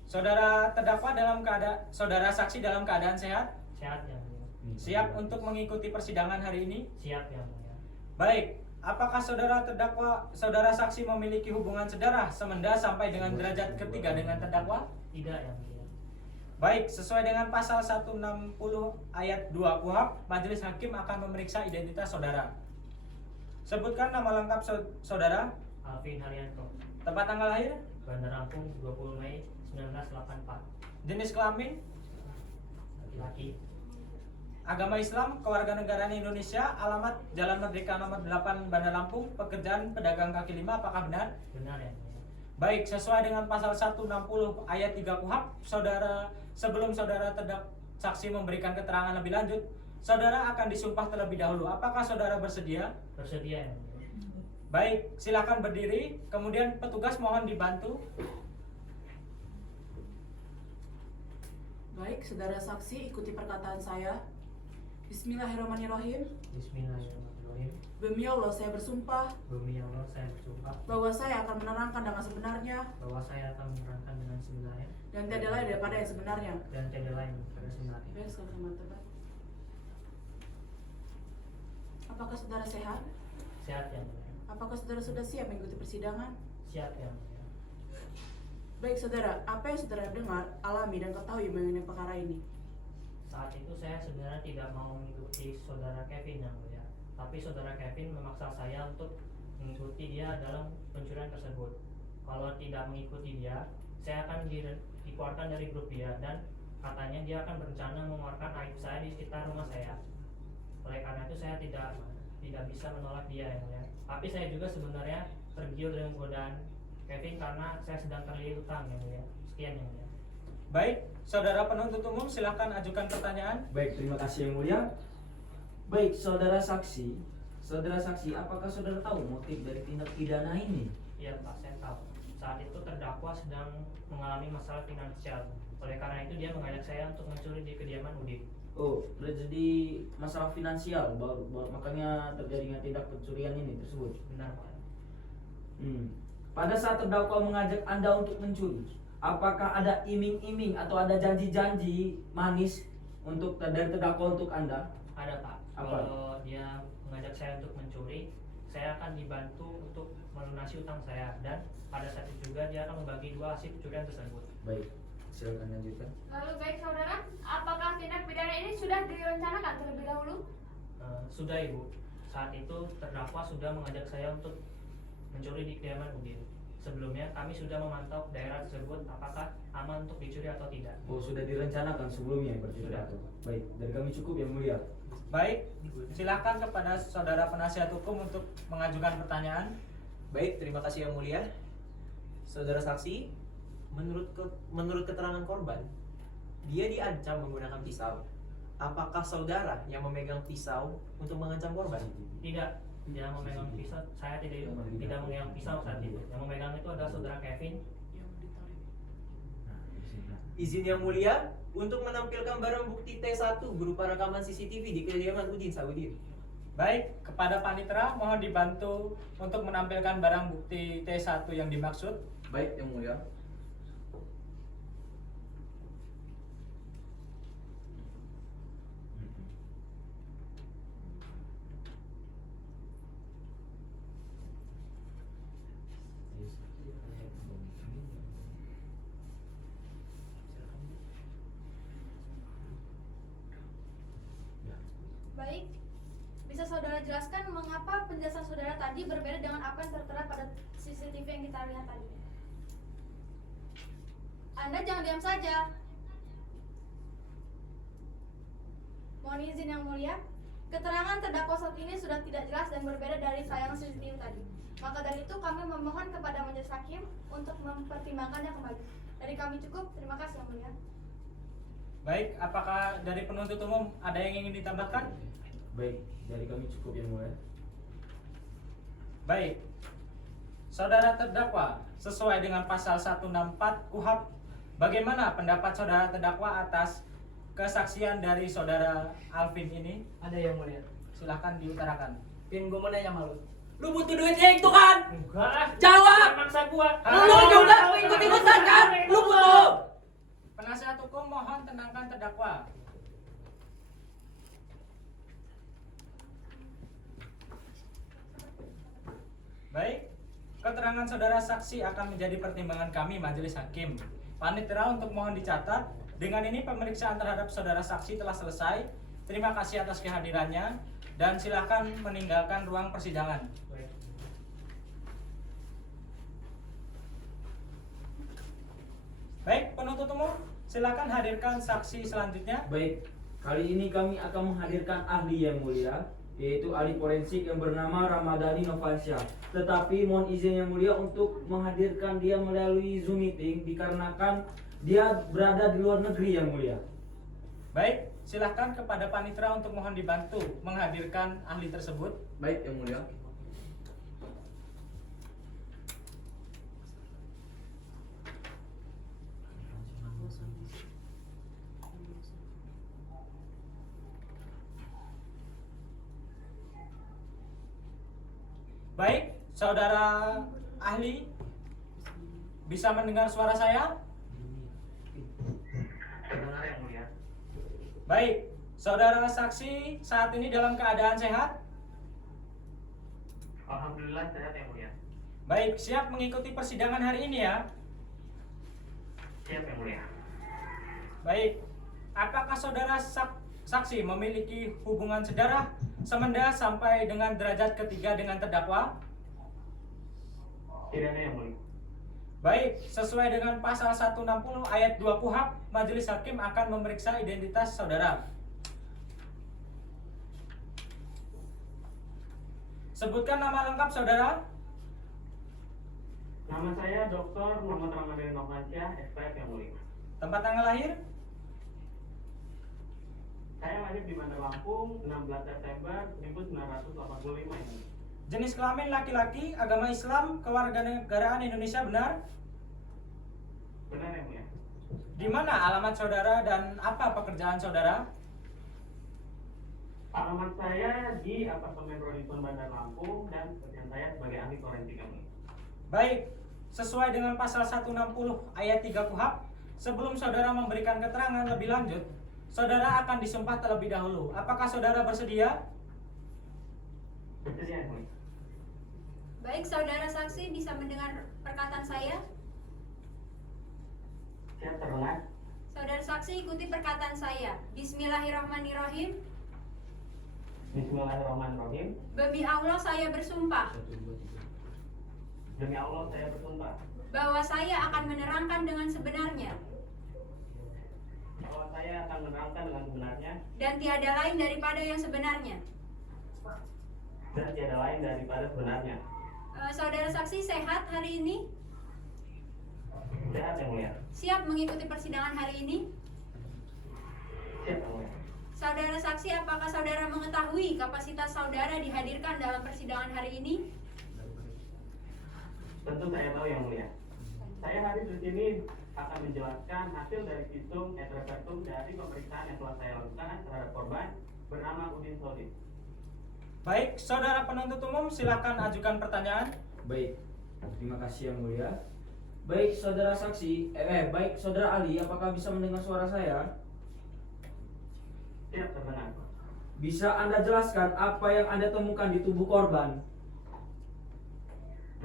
saudara terdakwa saudara saksi dalam keadaan sehat? Sehat ya mulia. Siap untuk mengikuti persidangan hari ini? Siap ya mulia. Baik, apakah saudara saksi memiliki hubungan saudara semenda sampai dengan derajat ketiga dengan terdakwa? Tidak ya mulia. Baik, sesuai dengan pasal 160 ayat 2 KUHP, Majelis Hakim akan memeriksa identitas saudara. Sebutkan nama lengkap saudara, Alvin Haryanto, tempat tanggal lahir, Bandar Lampung, 20 Mei 1984. jenis kelamin, Laki-laki. agama Islam, kewarganegaraan Indonesia, alamat Jalan Merdeka nomor 8 Bandar Lampung, pekerjaan pedagang kaki lima, apakah benar? Benar ya mulia. Baik, sesuai dengan pasal 160 ayat 3 KUHP, sebelum saudara saksi memberikan keterangan lebih lanjut, saudara akan disumpah terlebih dahulu. Apakah saudara bersedia? Bersedia yang mulia. Baik, silakan berdiri. Kemudian petugas mohon dibantu. Baik, saudara saksi, ikuti perkataan saya. Bismillahirrahmanirrahim. Bismillahirrahmanirrahim. Demi Allah, saya bersumpah Demi Allah saya bersumpah bahwa saya akan menerangkan dengan sebenarnya bahwa saya akan menerangkan dengan sebenarnya dan tiada lain daripada yang sebenarnya. dan tiada lain daripada sebenarnya. Baik, saudara Mantebat. Apakah saudara sehat? Sehat yang mulia. Apakah saudara sudah siap mengikuti persidangan? Siap yang mulia. Baik, saudara. Apa yang saudara dengar, alami, dan ketahui mengenai perkara ini? Saat itu saya sebenarnya tidak mau mengikuti saudara Kevin yang mulia, tapi saudara Kevin memaksa saya untuk mengikuti dia dalam pencurian tersebut. Kalau tidak mengikuti dia, saya akan dikeluarkan dari grup dia, dan katanya dia akan berencana mengeluarkan aib saya di sekitar rumah saya. Oleh karena itu saya tidak bisa menolak dia yang mulia. Tapi saya juga sebenarnya tergiur dengan godaan Kevin karena saya sedang terlilit utang yang mulia. Sekian yang mulia. Baik, saudara penuntut umum silahkan ajukan pertanyaan. Baik, terima kasih yang mulia. Baik, saudara saksi, apakah saudara tahu motif dari tindak pidana ini? Iya Pak, saya tahu. Saat itu terdakwa sedang mengalami masalah finansial. Oleh karena itu dia mengajak saya untuk mencuri di kediaman Udin. Oh, terjadi masalah finansial, makanya terjadinya tindak pencurian ini tersebut. Benar Pak. Pada saat terdakwa mengajak Anda untuk mencuri, apakah ada iming-iming atau ada janji-janji manis dari terdakwa untuk Anda? Ada Pak. Apa? Kalau dia mengajak saya untuk mencuri, saya akan dibantu untuk melunasi utang saya, dan pada saat itu juga dia akan membagi 2 hasil pencurian tersebut. Baik, silakan lanjutkan. Lalu baik saudara, apakah tindak pidana ini sudah direncanakan terlebih dahulu? Sudah Ibu. Saat itu terdakwa sudah mengajak saya untuk mencuri di kediaman Udin. Sebelumnya kami sudah memantau daerah tersebut apakah aman untuk dicuri atau tidak. Oh, sudah direncanakan sebelumnya berarti Sudah. itu. Baik, dari kami cukup yang mulia. Baik, silakan kepada saudara penasihat hukum untuk mengajukan pertanyaan. Baik, terima kasih yang mulia. Saudara saksi, menurut keterangan korban, dia diancam menggunakan pisau. Apakah saudara yang memegang pisau untuk mengancam korban? Tidak memegang pisau. Saya tidak memegang pisau saat itu. Yang memegang itu adalah saudara Kevin. Yang ditarik. Izin yang mulia untuk menampilkan barang bukti T1 berupa rekaman CCTV di kediaman Udin Saudin. Baik, kepada panitera mohon dibantu untuk menampilkan barang bukti T1 yang dimaksud. Baik, yang mulia. Baik, bisa saudara jelaskan mengapa penjelasan saudara tadi berbeda dengan apa yang tertera pada CCTV yang kita lihat tadi? Anda jangan diam saja. Mohon izin yang mulia, keterangan terdakwa saat ini sudah tidak jelas dan berbeda dari tayangan CCTV tadi. Maka dari itu kami memohon kepada majelis hakim untuk mempertimbangkannya kembali. Dari kami cukup, terima kasih yang mulia. Baik, apakah dari penuntut umum ada yang ingin ditambahkan? Baik, dari kami cukup yang mulia. Baik, saudara terdakwa sesuai dengan pasal 164 KUHP, bagaimana pendapat saudara terdakwa atas kesaksian dari saudara Alvin ini? Ada yang mulia. Silahkan diutarakan. Pin gue mana yang malu? Lu butuh duit itu kan? Enggak. Jawab! Maksa gua. Lu juga ikut-ikutan kan? Lu butuh! Penasihat hukum mohon tenangkan terdakwa. Baik, keterangan saudara saksi akan menjadi pertimbangan kami majelis hakim. Panitera untuk mohon dicatat. Dengan ini pemeriksaan terhadap saudara saksi telah selesai. Terima kasih atas kehadirannya dan silakan meninggalkan ruang persidangan. Baik, penuntut umum, silakan hadirkan saksi selanjutnya. Baik, kali ini kami akan menghadirkan ahli yang mulia, yaitu ahli forensik yang bernama Ramadhani Novansyah. Tetapi mohon izin yang mulia untuk menghadirkan dia melalui Zoom meeting dikarenakan dia berada di luar negeri yang mulia. Baik, silahkan kepada panitera untuk mohon dibantu menghadirkan ahli tersebut. Baik, Yang Mulia. Baik, saudara ahli, bisa mendengar suara saya? Benar Yang Mulia. Baik, saudara saksi saat ini dalam keadaan sehat? Alhamdulillah sehat Yang Mulia. Baik, siap mengikuti persidangan hari ini ya? Siap Yang Mulia. Baik, apakah saudara saksi memiliki hubungan sedarah semenda sampai dengan derajat ketiga dengan terdakwa? Tidak ada Yang Mulia. Baik, sesuai dengan pasal 160 ayat 2 KUHP, majelis hakim akan memeriksa identitas saudara. Sebutkan nama lengkap saudara. Nama saya Dr. Muhammad Ramadhan Novansyah, SPF Yang Mulia. Tempat tanggal lahir, Saya lahir di Bandar Lampung 16 September 1985 ini. jenis kelamin laki-laki, agama Islam, kewarganegaraan Indonesia benar? Benar Yang Mulia. Di mana alamat saudara dan apa pekerjaan saudara? Alamat saya di apartemen Robinson Bandar Lampung dan pekerjaan saya sebagai ahli forensik Yang Mulia. Baik, sesuai dengan pasal 160 ayat 3 KUHP, sebelum saudara memberikan keterangan lebih lanjut, saudara akan disumpah terlebih dahulu. Apakah saudara bersedia? Bersedia Yang Mulia. Baik, saudara saksi bisa mendengar perkataan saya? Siap terdengar. Saudara saksi ikuti perkataan saya. Bismillahirrahmanirrahim. Bismillahirrahmanirrahim. Demi Allah saya bersumpah Demi Allah saya bersumpah bahwa saya akan menerangkan dengan sebenarnya bahwa saya akan menerangkan dengan sebenarnya dan tiada lain daripada yang sebenarnya. dan tiada lain daripada sebenarnya. Saudara saksi sehat hari ini? Sehat Yang Mulia. Siap mengikuti persidangan hari ini? Siap Yang Mulia. Saudara saksi, apakah saudara mengetahui kapasitas saudara dihadirkan dalam persidangan hari ini? Tentu saya tahu Yang Mulia. Saya hadir di sini akan menjelaskan hasil dari visum et repertum dari pemeriksaan yang telah saya lakukan terhadap korban bernama Udin Sodin. Baik, saudara penuntut umum silakan ajukan pertanyaan. Baik, terima kasih Yang Mulia. Baik, saudara saksi, baik saudara ahli, apakah bisa mendengar suara saya? Siap terdengar. Bisa Anda jelaskan apa yang Anda temukan di tubuh korban?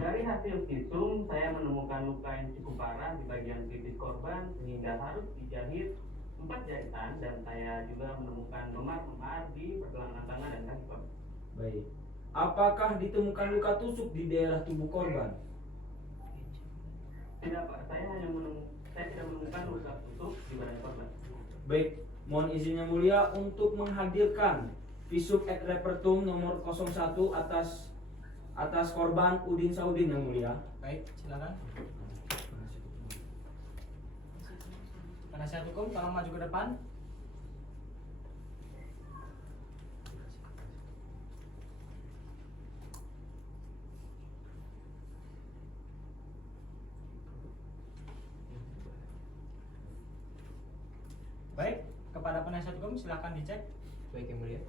Dari hasil visum, saya menemukan luka yang cukup parah di bagian pelipis korban sehingga harus dijahit 4 jahitan dan saya juga menemukan memar-memar di pergelangan tangan dan kaki korban. Baik. Apakah ditemukan luka tusuk di daerah tubuh korban? Tidak Pak, saya tidak menemukan luka tusuk di badan korban. Baik, mohon izin Yang Mulia untuk menghadirkan visum et repertum nomor 01 atas korban Udin Saudin Yang Mulia. Baik, silakan. Penasihat hukum tolong maju ke depan. Baik, kepada penasihat hukum silakan dicek. Baik Yang Mulia.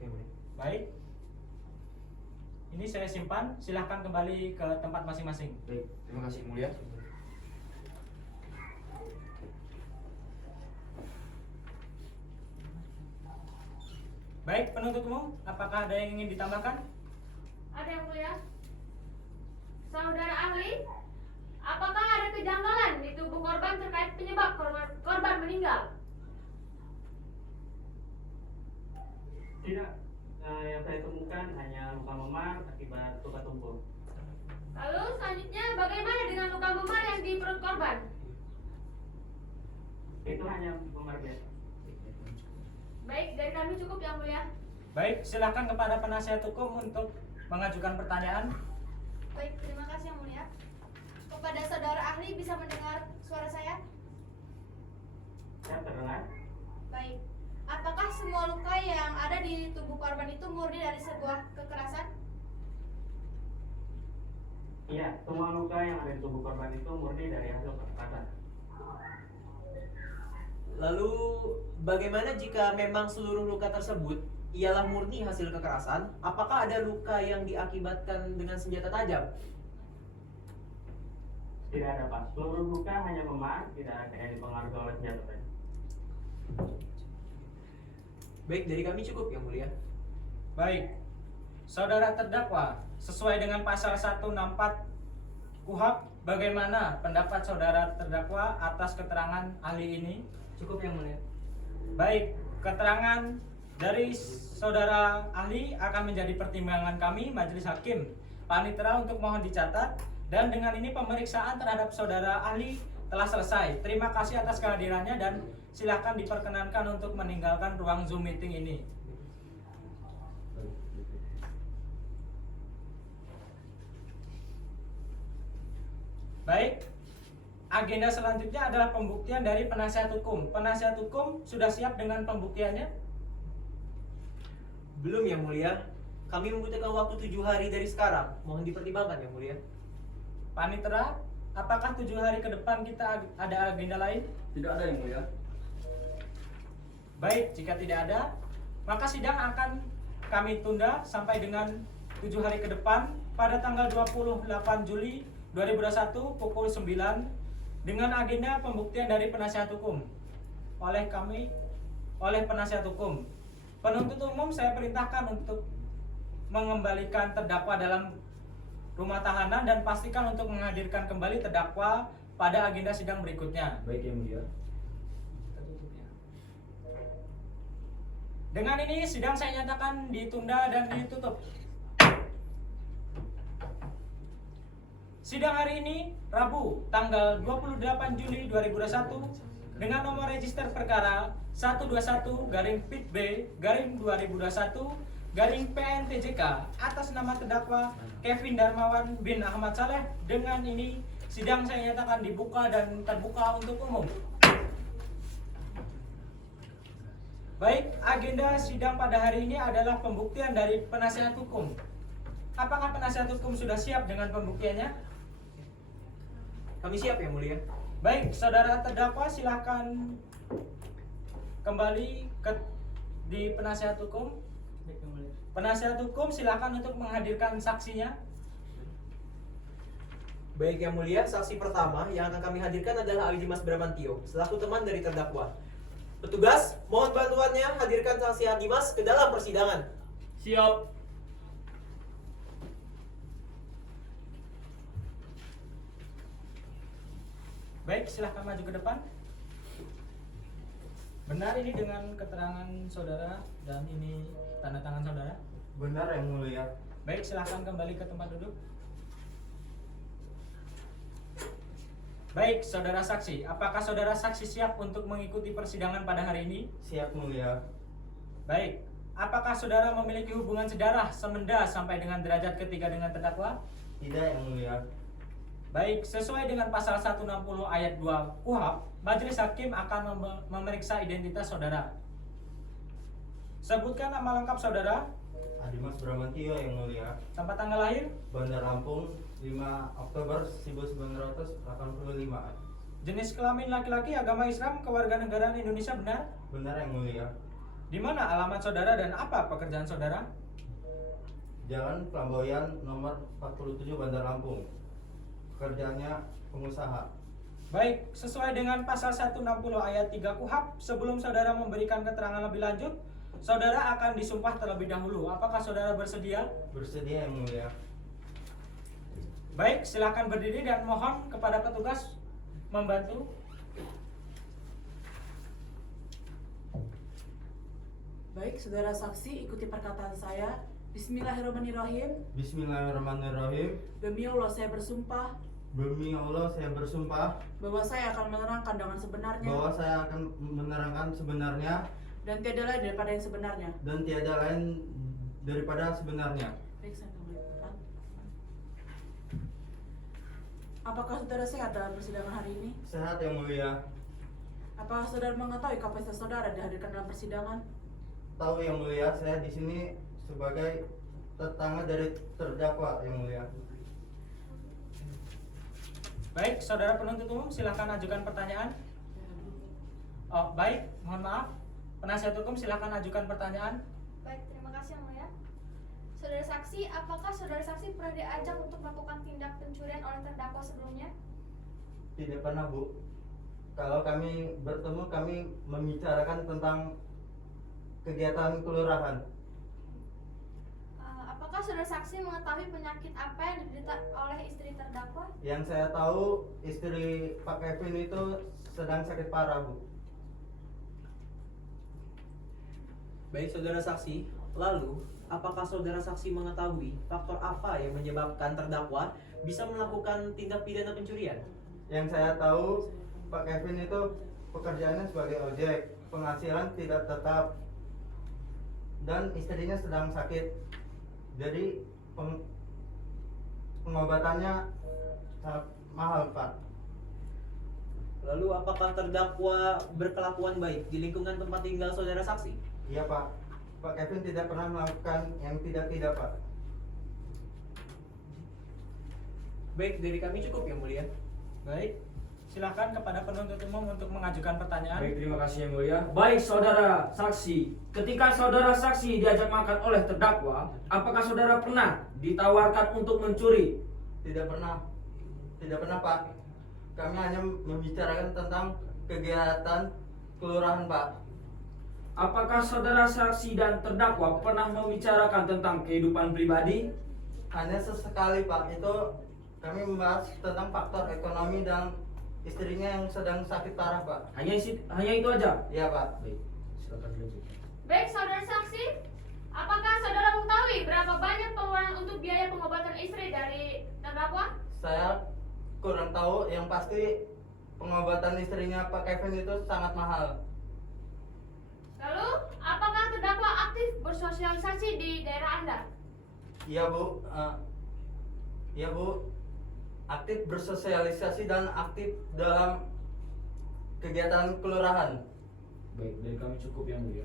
Yang Mulia. Baik. Ini saya simpan, silahkan kembali ke tempat masing-masing. Baik, terima kasih Yang Mulia. Baik, penuntut umum, apakah ada yang ingin ditambahkan? Ada Yang Mulia. Saudara ahli, apakah ada kejanggalan di tubuh korban terkait penyebab korban meninggal? Tidak, yang saya temukan hanya luka memar akibat luka tumpul. Lalu selanjutnya bagaimana dengan luka memar yang di perut korban? Itu hanya memar biasa. Baik, dari kami cukup Yang Mulia. Baik, silakan kepada penasihat hukum untuk mengajukan pertanyaan? Baik, terima kasih Yang Mulia. Kepada saudara ahli bisa mendengar suara saya? Saya terdengar. Baik. Apakah semua luka yang ada di tubuh korban itu murni dari sebuah kekerasan? Iya, semua luka yang ada di tubuh korban itu murni dari hasil kekerasan. Lalu bagaimana jika memang seluruh luka tersebut ialah murni hasil kekerasan? Apakah ada luka yang diakibatkan dengan senjata tajam? Tidak ada, Pak. Seluruh luka hanya memar, tidak ada yang dipengaruhi oleh senjata tajam. Baik, dari kami cukup Yang Mulia. Baik, saudara terdakwa, sesuai dengan pasal 164 KUHP, bagaimana pendapat saudara terdakwa atas keterangan ahli ini? Cukup Yang Mulia. Baik, keterangan dari saudara ahli akan menjadi pertimbangan kami, Majelis Hakim Panitera, untuk mohon dicatat. Dan dengan ini pemeriksaan terhadap saudara ahli telah selesai. Terima kasih atas kehadirannya dan silakan diperkenankan untuk meninggalkan ruang Zoom meeting ini. Baik, agenda selanjutnya adalah pembuktian dari penasihat hukum. Penasihat hukum sudah siap dengan pembuktiannya? Belum Yang Mulia. Kami membutuhkan waktu 7 hari dari sekarang. Mohon dipertimbangkan Yang Mulia. Panitera, apakah 7 hari ke depan kita ada agenda lain? Tidak ada, Yang Mulia. Baik, jika tidak ada, maka sidang akan kami tunda sampai dengan 7 hari ke depan pada tanggal 28 Juli 2021 pukul 9 dengan agenda pembuktian dari penasihat hukum oleh penasihat hukum. Penuntut umum saya perintahkan untuk mengembalikan terdakwa dalam rumah tahanan dan pastikan untuk menghadirkan kembali terdakwa pada agenda sidang berikutnya. Baik, Yang Mulia. Dengan ini sidang saya nyatakan ditunda dan ditutup. Sidang hari ini Rabu tanggal 28 Juli 2021 dengan nomor register perkara 121-PIB-2021-PNTJK atas nama terdakwa Kevin Darmawan bin Ahmad Saleh. Dengan ini sidang saya nyatakan dibuka dan terbuka untuk umum. Baik, agenda sidang pada hari ini adalah pembuktian dari penasihat hukum. Apakah penasihat hukum sudah siap dengan pembuktiannya? Kami siap Yang Mulia. Baik, saudara terdakwa silahkan kembali di penasihat hukum. Penasihat hukum silahkan untuk menghadirkan saksinya. Baik Yang Mulia, saksi pertama yang akan kami hadirkan adalah Ali Dimas Bramantio, selaku teman dari terdakwa. Petugas, mohon bantuannya hadirkan saksi Ali Dimas ke dalam persidangan. Siap. Baik, silahkan maju ke depan. Benar ini dengan keterangan saudara dan ini tanda tangan saudara? Benar Yang Mulia. Baik, silahkan kembali ke tempat duduk. Baik, saudara saksi, apakah saudara saksi siap untuk mengikuti persidangan pada hari ini? Siap Mulia. Baik, apakah saudara memiliki hubungan sedarah semenda sampai dengan derajat ketiga dengan terdakwa? Tidak Yang Mulia. Baik, sesuai dengan pasal 160 ayat 2 KUHP, Majelis Hakim akan memeriksa identitas saudara. Sebutkan nama lengkap saudara. Dimas Bramantio Yang Mulia. Tempat tanggal lahir. Bandar Lampung, 5 Oktober 1985. Jenis kelamin laki-laki, agama Islam, kewarganegaraan Indonesia, benar? Benar Yang Mulia. Di mana alamat saudara dan apa pekerjaan saudara? Jalan Flamboyan nomor 47 Bandar Lampung. Pekerjaannya pengusaha. Baik, sesuai dengan pasal 160 ayat 3 KUHP, sebelum saudara memberikan keterangan lebih lanjut, saudara akan disumpah terlebih dahulu. Apakah saudara bersedia? Bersedia Yang Mulia. Baik, silakan berdiri dan mohon kepada petugas membantu. Baik, saudara saksi, ikuti perkataan saya. Bismillahirrahmanirrahim. Bismillahirrahmanirrahim. Demi Allah saya bersumpah Demi Allah saya bersumpah bahwa saya akan menerangkan dengan sebenarnya bahwa saya akan menerangkan sebenarnya dan tiada lain daripada yang sebenarnya. dan tiada lain daripada sebenarnya. Baik, saya kembali. Apakah saudara sehat dalam persidangan hari ini? Sehat yang mulia. Apakah saudara mengetahui kapasitas saudara dihadirkan dalam persidangan? Tahu yang mulia, saya di sini sebagai tetangga dari terdakwa yang mulia. Baik, saudara penuntut umum silakan ajukan pertanyaan. Oh, baik, mohon maaf. Penasihat hukum silakan ajukan pertanyaan. Baik, terima kasih Yang Mulia. Saudara saksi, apakah saudara saksi pernah diajak untuk melakukan tindak pencurian oleh terdakwa sebelumnya? Tidak pernah, Bu. Kalau kami bertemu, kami membicarakan tentang kegiatan kelurahan. Apakah saudara saksi mengetahui penyakit apa yang diderita oleh istri terdakwa? Yang saya tahu, istri Pak Kevin itu sedang sakit parah, Bu. Baik saudara saksi, lalu apakah saudara saksi mengetahui faktor apa yang menyebabkan terdakwa bisa melakukan tindak pidana pencurian? Yang saya tahu, Pak Kevin itu pekerjaannya sebagai ojek, penghasilan tidak tetap, dan istrinya sedang sakit. Jadi pengobatannya sangat mahal, Pak. Lalu apakah terdakwa berkelakuan baik di lingkungan tempat tinggal saudara saksi? Iya, Pak. Pak Kevin tidak pernah melakukan yang tidak-tidak, Pak. Baik, dari kami cukup Yang Mulia. Baik, silakan kepada penuntut umum untuk mengajukan pertanyaan. Baik, terima kasih yang mulia. Baik, saudara saksi. Ketika saudara saksi diajak makan oleh terdakwa, apakah saudara pernah ditawarkan untuk mencuri? Tidak pernah. Tidak pernah, Pak. Kami hanya membicarakan tentang kegiatan kelurahan, Pak. Apakah saudara saksi dan terdakwa pernah membicarakan tentang kehidupan pribadi? Hanya sesekali, Pak. Itu kami membahas tentang faktor ekonomi dan istrinya yang sedang sakit parah, Pak. Hanya itu aja? Iya, Pak. Baik, silakan dilanjutkan. Baik, saudara saksi, apakah saudara mengetahui berapa banyak pengeluaran untuk biaya pengobatan istri dari terdakwa? Saya kurang tahu, yang pasti pengobatan istrinya Pak Kevin itu sangat mahal. Lalu, apakah terdakwa aktif bersosialisasi di daerah Anda? Iya, Bu. Iya, Bu. Aktif bersosialisasi dan aktif dalam kegiatan kelurahan. Baik, dari kami cukup yang mulia.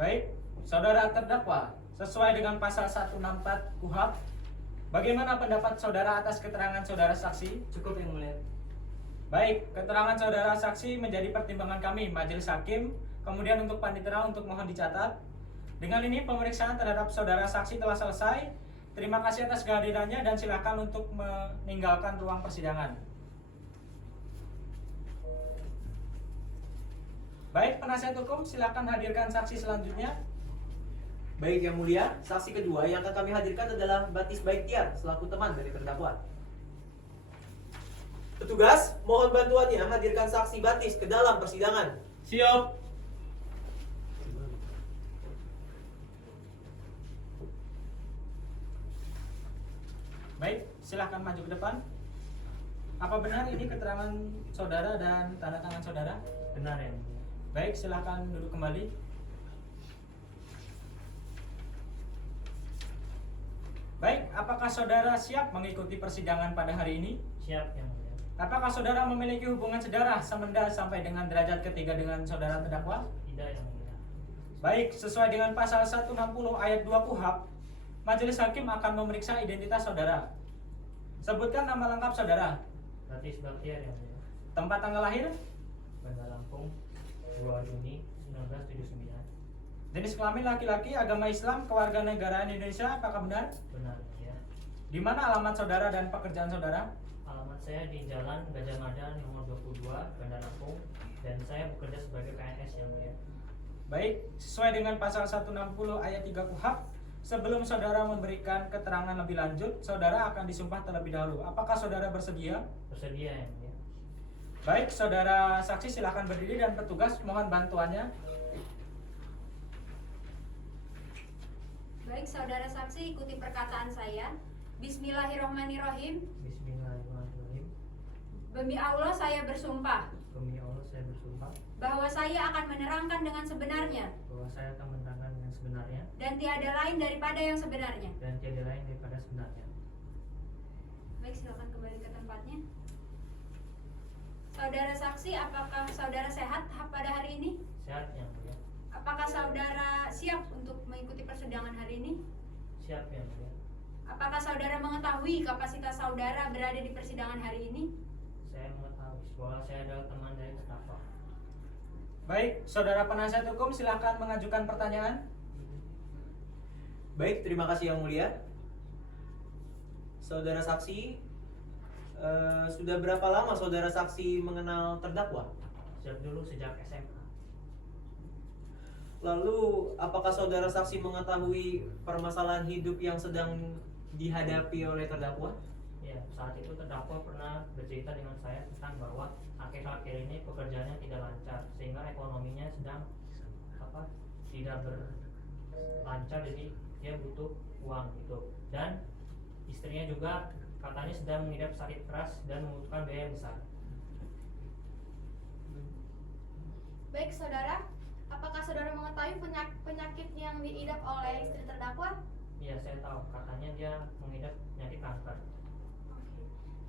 Baik, saudara terdakwa, sesuai dengan pasal 164 KUHP, bagaimana pendapat saudara atas keterangan saudara saksi? Cukup Yang Mulia. Baik, keterangan saudara saksi menjadi pertimbangan kami majelis hakim. Kemudian untuk panitera untuk mohon dicatat. Dengan ini pemeriksaan terhadap saudara saksi telah selesai. Terima kasih atas kehadirannya dan silakan untuk meninggalkan ruang persidangan. Baik, penasihat hukum silakan hadirkan saksi selanjutnya. Baik Yang Mulia, saksi kedua yang akan kami hadirkan adalah Batis Baiktiar selaku teman dari terdakwa. Petugas, mohon bantuannya hadirkan saksi Batis ke dalam persidangan. Siap. Baik, silahkan maju ke depan. Apa benar ini keterangan saudara dan tanda tangan saudara? Benar yang mulia. Baik, silahkan duduk kembali. Baik, apakah saudara siap mengikuti persidangan pada hari ini? Siap yang mulia. Apakah saudara memiliki hubungan sedarah semenda sampai dengan derajat ketiga dengan saudara terdakwa? Tidak yang mulia. Baik, sesuai dengan pasal 160 ayat 2 KUHP, majelis hakim akan memeriksa identitas saudara. Sebutkan nama lengkap saudara. Batis Bakhtiar yang mulia. Tempat tanggal lahir, Bandar Lampung 2 Juni 1979. jenis kelamin laki-laki, agama Islam, kewarganegaraan Indonesia, apakah benar? Benar ya. Di mana alamat saudara dan pekerjaan saudara? Alamat saya di Jalan Gajah Mada nomor 22 Bandar Lampung dan saya bekerja sebagai PNS yang mulia. Baik, sesuai dengan pasal 160 ayat 3 KUHP, sebelum saudara memberikan keterangan lebih lanjut, saudara akan disumpah terlebih dahulu. Apakah saudara bersedia? Bersedia yang mulia. Baik, saudara saksi silakan berdiri dan petugas mohon bantuannya. Baik, saudara saksi ikuti perkataan saya. Bismillahirrahmanirrahim. Bismillahirrahmanirrahim. Demi Allah saya bersumpah Demi Allah saya bersumpah bahwa saya akan menerangkan dengan sebenarnya bahwa saya akan menerangkan yang sebenarnya dan tiada lain daripada yang sebenarnya. dan tiada lain daripada sebenarnya. Baik, silakan kembali ke tempatnya. Saudara saksi, apakah saudara sehat pada hari ini? Sehat yang mulia. Apakah saudara siap untuk mengikuti persidangan hari ini? Siap yang mulia. Apakah saudara mengetahui kapasitas saudara berada di persidangan hari ini? Saya mengetahui bahwa saya adalah teman dari terdakwa. Baik, saudara penasihat hukum silakan mengajukan pertanyaan. Baik, terima kasih yang mulia. Saudara saksi, sudah berapa lama saudara saksi mengenal terdakwa? Sejak SMA. Lalu, apakah saudara saksi mengetahui permasalahan hidup yang sedang dihadapi oleh terdakwa? Ya, saat itu terdakwa pernah bercerita dengan saya tentang bahwa akhir-akhir ini pekerjaannya tidak lancar sehingga ekonominya sedang tidak berlancar, jadi dia butuh uang gitu. Dan istrinya juga katanya sedang mengidap sakit keras dan membutuhkan biaya yang besar. Baik saudara, apakah saudara mengetahui penyakit yang diidap oleh istri terdakwa? Iya, saya tahu. Katanya dia mengidap penyakit kanker.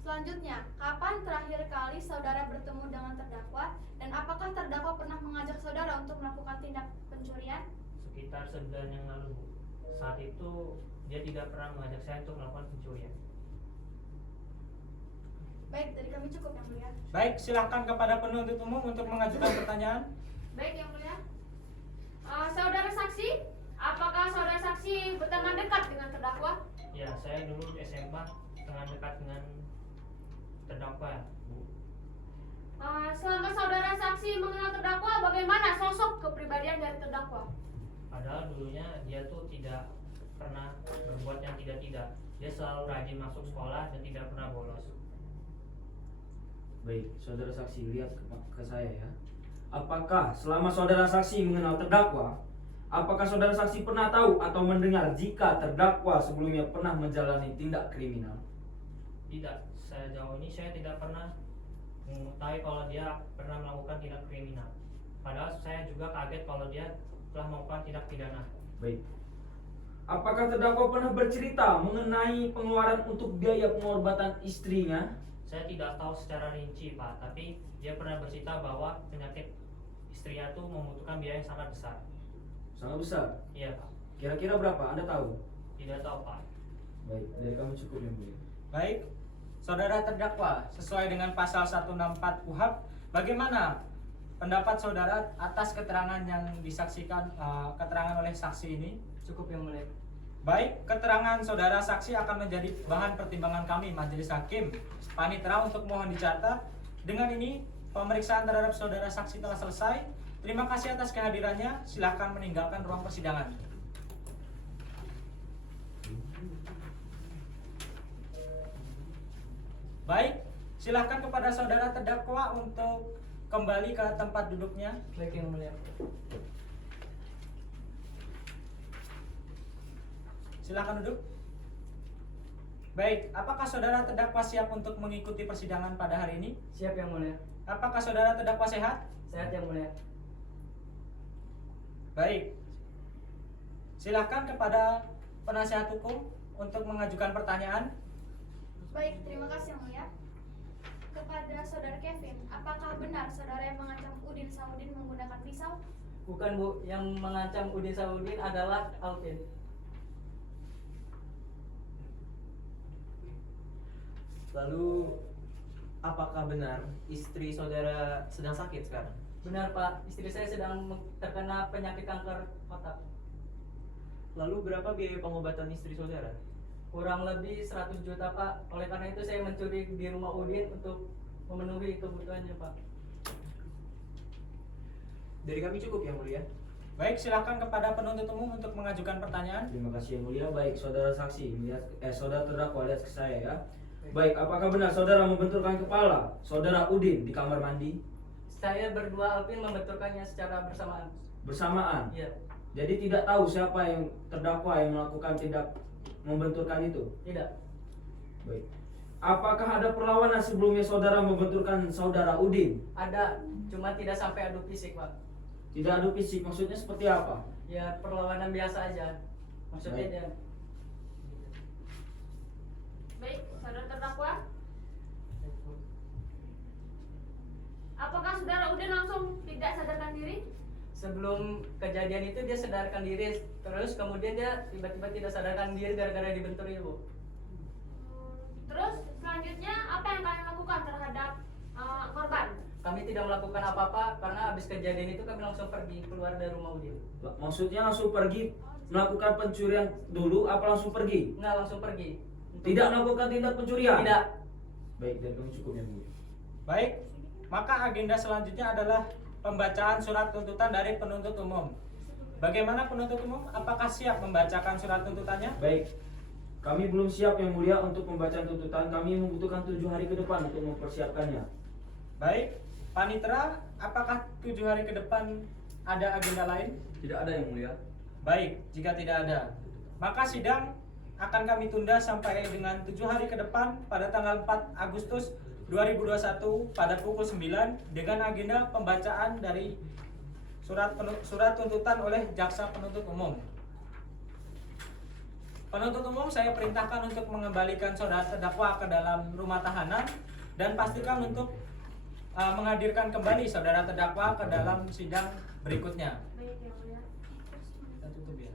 Selanjutnya, kapan terakhir kali saudara bertemu dengan terdakwa dan apakah terdakwa pernah mengajak saudara untuk melakukan tindak pencurian? Sekitar sebulan yang lalu, Bu. Saat itu dia tidak pernah mengajak saya untuk melakukan pencurian. Baik, dari kami cukup yang mulia. Baik, silahkan kepada penuntut umum untuk mengajukan pertanyaan. Baik yang mulia. Saudara saksi, apakah saudara saksi berteman dekat dengan terdakwa? Ya, saya dulu di SMA teman dekat dengan terdakwa, Bu. Selama saudara saksi mengenal terdakwa, bagaimana sosok kepribadian dari terdakwa? Padahal dulunya dia tuh tidak pernah berbuat yang tidak-tidak. Dia selalu rajin masuk sekolah dan tidak pernah bolos. Baik, saudara saksi lihat ke saya ya. Apakah selama saudara saksi mengenal terdakwa, apakah saudara saksi pernah tahu atau mendengar jika terdakwa sebelumnya pernah menjalani tindak kriminal? Tidak, sejauh ini saya tidak pernah mengetahui kalau dia pernah melakukan tindak kriminal. Padahal saya juga kaget kalau dia telah melakukan tindak pidana. Baik. Apakah terdakwa pernah bercerita mengenai pengeluaran untuk biaya pengobatan istrinya? Saya tidak tahu secara rinci, Pak, tapi dia pernah bercerita bahwa penyakit istrinya itu membutuhkan biaya yang sangat besar. Sangat besar? Iya, Pak. Kira-kira berapa? Anda tahu? Tidak tahu, Pak. Baik, dari kami cukup yang mulia. Baik, saudara terdakwa, sesuai dengan pasal 164 KUHP, bagaimana pendapat saudara atas keterangan yang disaksikan keterangan oleh saksi ini? Cukup yang mulia. Baik, keterangan saudara saksi akan menjadi bahan pertimbangan kami majelis hakim. Panitera untuk mohon dicatat. Dengan ini pemeriksaan terhadap saudara saksi telah selesai. Terima kasih atas kehadirannya. Silakan meninggalkan ruang persidangan. Baik, silakan kepada saudara terdakwa untuk kembali ke tempat duduknya. Baik yang mulia. Silakan duduk. Baik, apakah saudara terdakwa siap untuk mengikuti persidangan pada hari ini? Siap yang mulia. Apakah saudara terdakwa sehat? Sehat yang mulia. Baik. Silakan kepada penasihat hukum untuk mengajukan pertanyaan. Baik, terima kasih yang mulia. Kepada saudara Kevin, apakah benar saudara yang mengancam Udin Saudin menggunakan pisau? Bukan Bu, yang mengancam Udin Saudin adalah Alvin. Lalu, apakah benar istri saudara sedang sakit sekarang? Benar Pak, istri saya sedang terkena penyakit kanker otak. Lalu berapa biaya pengobatan istri saudara? Kurang lebih 100 juta Pak. Oleh karena itu saya mencuri di rumah Udin untuk memenuhi kebutuhannya Pak. Dari kami cukup yang mulia. Baik, silakan kepada penuntut umum untuk mengajukan pertanyaan. Terima kasih yang mulia. Baik, saudara saksi, saudara terdakwa lihat ke saya ya. Baik, apakah benar saudara membenturkan kepala saudara Udin di kamar mandi? Saya berdua Alvin membenturkannya secara bersamaan. Bersamaan? Iya. Jadi tidak tahu siapa yang terdakwa yang melakukan tindak membenturkan itu? Tidak. Baik. Apakah ada perlawanan sebelumnya saudara membenturkan saudara Udin? Ada, cuma tidak sampai adu fisik Pak. Tidak adu fisik, maksudnya seperti apa? Ya perlawanan biasa aja. Maksudnya Baik. dia. Baik, saudara terdakwa. saudara Udin langsung tidak sadarkan diri? Sebelum kejadian itu dia sadarkan diri, terus kemudian dia tiba-tiba tidak sadarkan diri gara-gara dibentur itu, Bu. Terus selanjutnya apa yang kalian lakukan terhadap korban? Kami tidak melakukan apa-apa karena habis kejadian itu kami langsung pergi keluar dari rumah Udin. Maksudnya langsung pergi melakukan pencurian dulu apa langsung pergi? Nggak, langsung pergi. Tidak melakukan tindak pencurian? Tidak. Baik, dan kami cukup ya, Bu. Baik, maka agenda selanjutnya adalah pembacaan surat tuntutan dari penuntut umum. Bagaimana penuntut umum? Apakah siap membacakan surat tuntutannya? Baik, kami belum siap yang mulia untuk pembacaan tuntutan. Kami membutuhkan 7 hari ke depan untuk mempersiapkannya. Baik, Panitera, apakah 7 hari ke depan ada agenda lain? Tidak ada yang mulia. Baik, jika tidak ada, maka sidang akan kami tunda sampai dengan 7 hari ke depan pada tanggal 4 Agustus 2021 pada pukul 9 dengan agenda pembacaan dari surat tuntutan oleh jaksa penuntut umum. Penuntut umum saya perintahkan untuk mengembalikan saudara terdakwa ke dalam rumah tahanan dan pastikan untuk menghadirkan kembali saudara terdakwa ke dalam sidang berikutnya. Baik yang mulia. Kita tutup ya.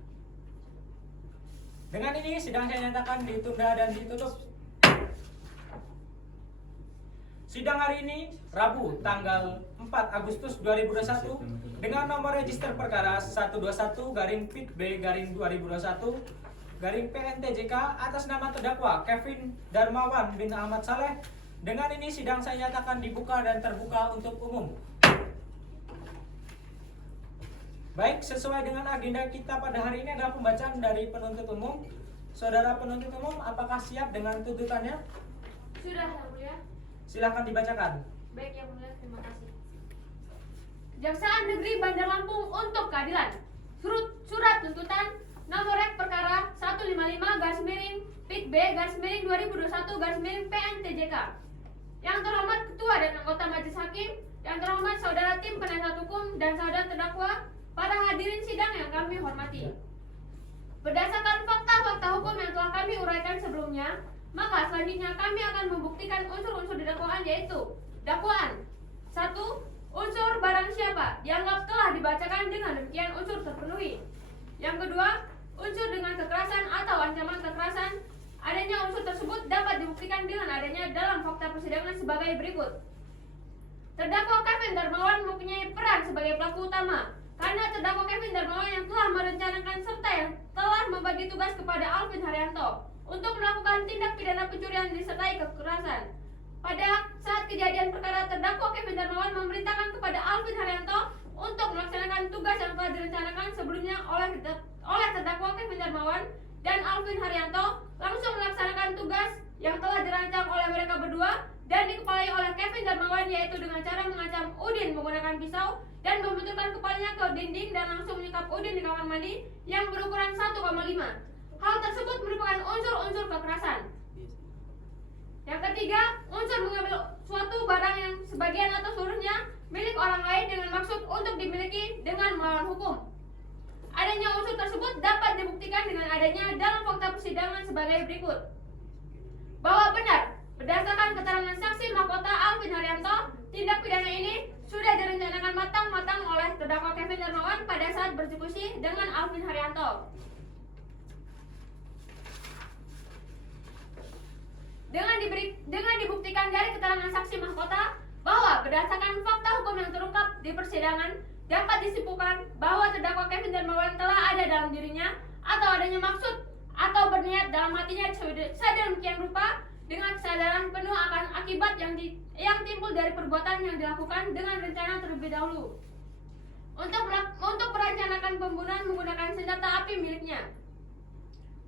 Dengan ini sidang saya nyatakan ditunda dan ditutup. Sidang hari ini Rabu tanggal 4 Agustus 2021 dengan nomor register perkara 121-PB-2021-PNTJK atas nama terdakwa Kevin Darmawan bin Ahmad Saleh. Dengan ini sidang saya nyatakan dibuka dan terbuka untuk umum. Baik, sesuai dengan agenda kita pada hari ini adalah pembacaan dari penuntut umum. Saudara penuntut umum, apakah siap dengan tuntutannya? Sudah yang mulia. Silakan dibacakan. Baik yang mulia, terima kasih. Jaksaan Negeri Bandar Lampung untuk keadilan. Surat tuntutan nomor rek perkara 155-PIK-B-2021-PNTJK. Yang terhormat Ketua dan anggota Majelis Hakim, yang terhormat saudara tim penasihat hukum dan saudara terdakwa, para hadirin sidang yang kami hormati. Berdasarkan fakta-fakta hukum yang telah kami uraikan sebelumnya, maka selanjutnya kami akan membuktikan unsur-unsur di dakwaan, yaitu dakwaan 1. Unsur barang siapa dianggap telah dibacakan dengan demikian unsur terpenuhi. Yang kedua, unsur dengan kekerasan atau ancaman kekerasan. Adanya unsur tersebut dapat dibuktikan dengan adanya dalam fakta persidangan sebagai berikut. Terdakwa Kevin Darmawan mempunyai peran sebagai pelaku utama karena terdakwa Kevin Darmawan yang telah merencanakan serta yang telah membagi tugas kepada Alvin Haryanto untuk melakukan tindak pidana pencurian disertai kekerasan. Pada saat kejadian perkara, terdakwa Kevin Darmawan memerintahkan kepada Alvin Haryanto untuk melaksanakan tugas yang telah direncanakan sebelumnya oleh terdakwa Kevin Darmawan, dan Alvin Haryanto langsung melaksanakan tugas yang telah dirancang oleh mereka berdua dan dikepalai oleh Kevin Darmawan, yaitu dengan cara mengancam Udin menggunakan pisau dan membenturkan kepalanya ke dinding dan langsung menyekap Udin di kamar mandi yang berukuran 1,5. Hal tersebut merupakan unsur-unsur kekerasan. Yang ketiga, unsur mengambil suatu barang yang sebagian atau seluruhnya milik orang lain dengan maksud untuk dimiliki dengan melawan hukum. Adanya unsur tersebut dapat dibuktikan dengan adanya dalam fakta persidangan sebagai berikut. Bahwa benar, berdasarkan keterangan saksi mahkota Alvin Haryanto, tindak pidana ini sudah direncanakan matang-matang oleh terdakwa Kevin Darmawan pada saat berdiskusi dengan Alvin Haryanto. Dengan dibuktikan dari keterangan saksi mahkota bahwa berdasarkan fakta hukum yang terungkap di persidangan, dapat disimpulkan bahwa terdakwa Kevin Darmawan telah ada dalam dirinya atau adanya maksud atau berniat dalam hatinya sedemikian rupa dengan kesadaran penuh akan akibat yang timbul dari perbuatan yang dilakukan dengan rencana terlebih dahulu untuk merencanakan pembunuhan menggunakan senjata api miliknya.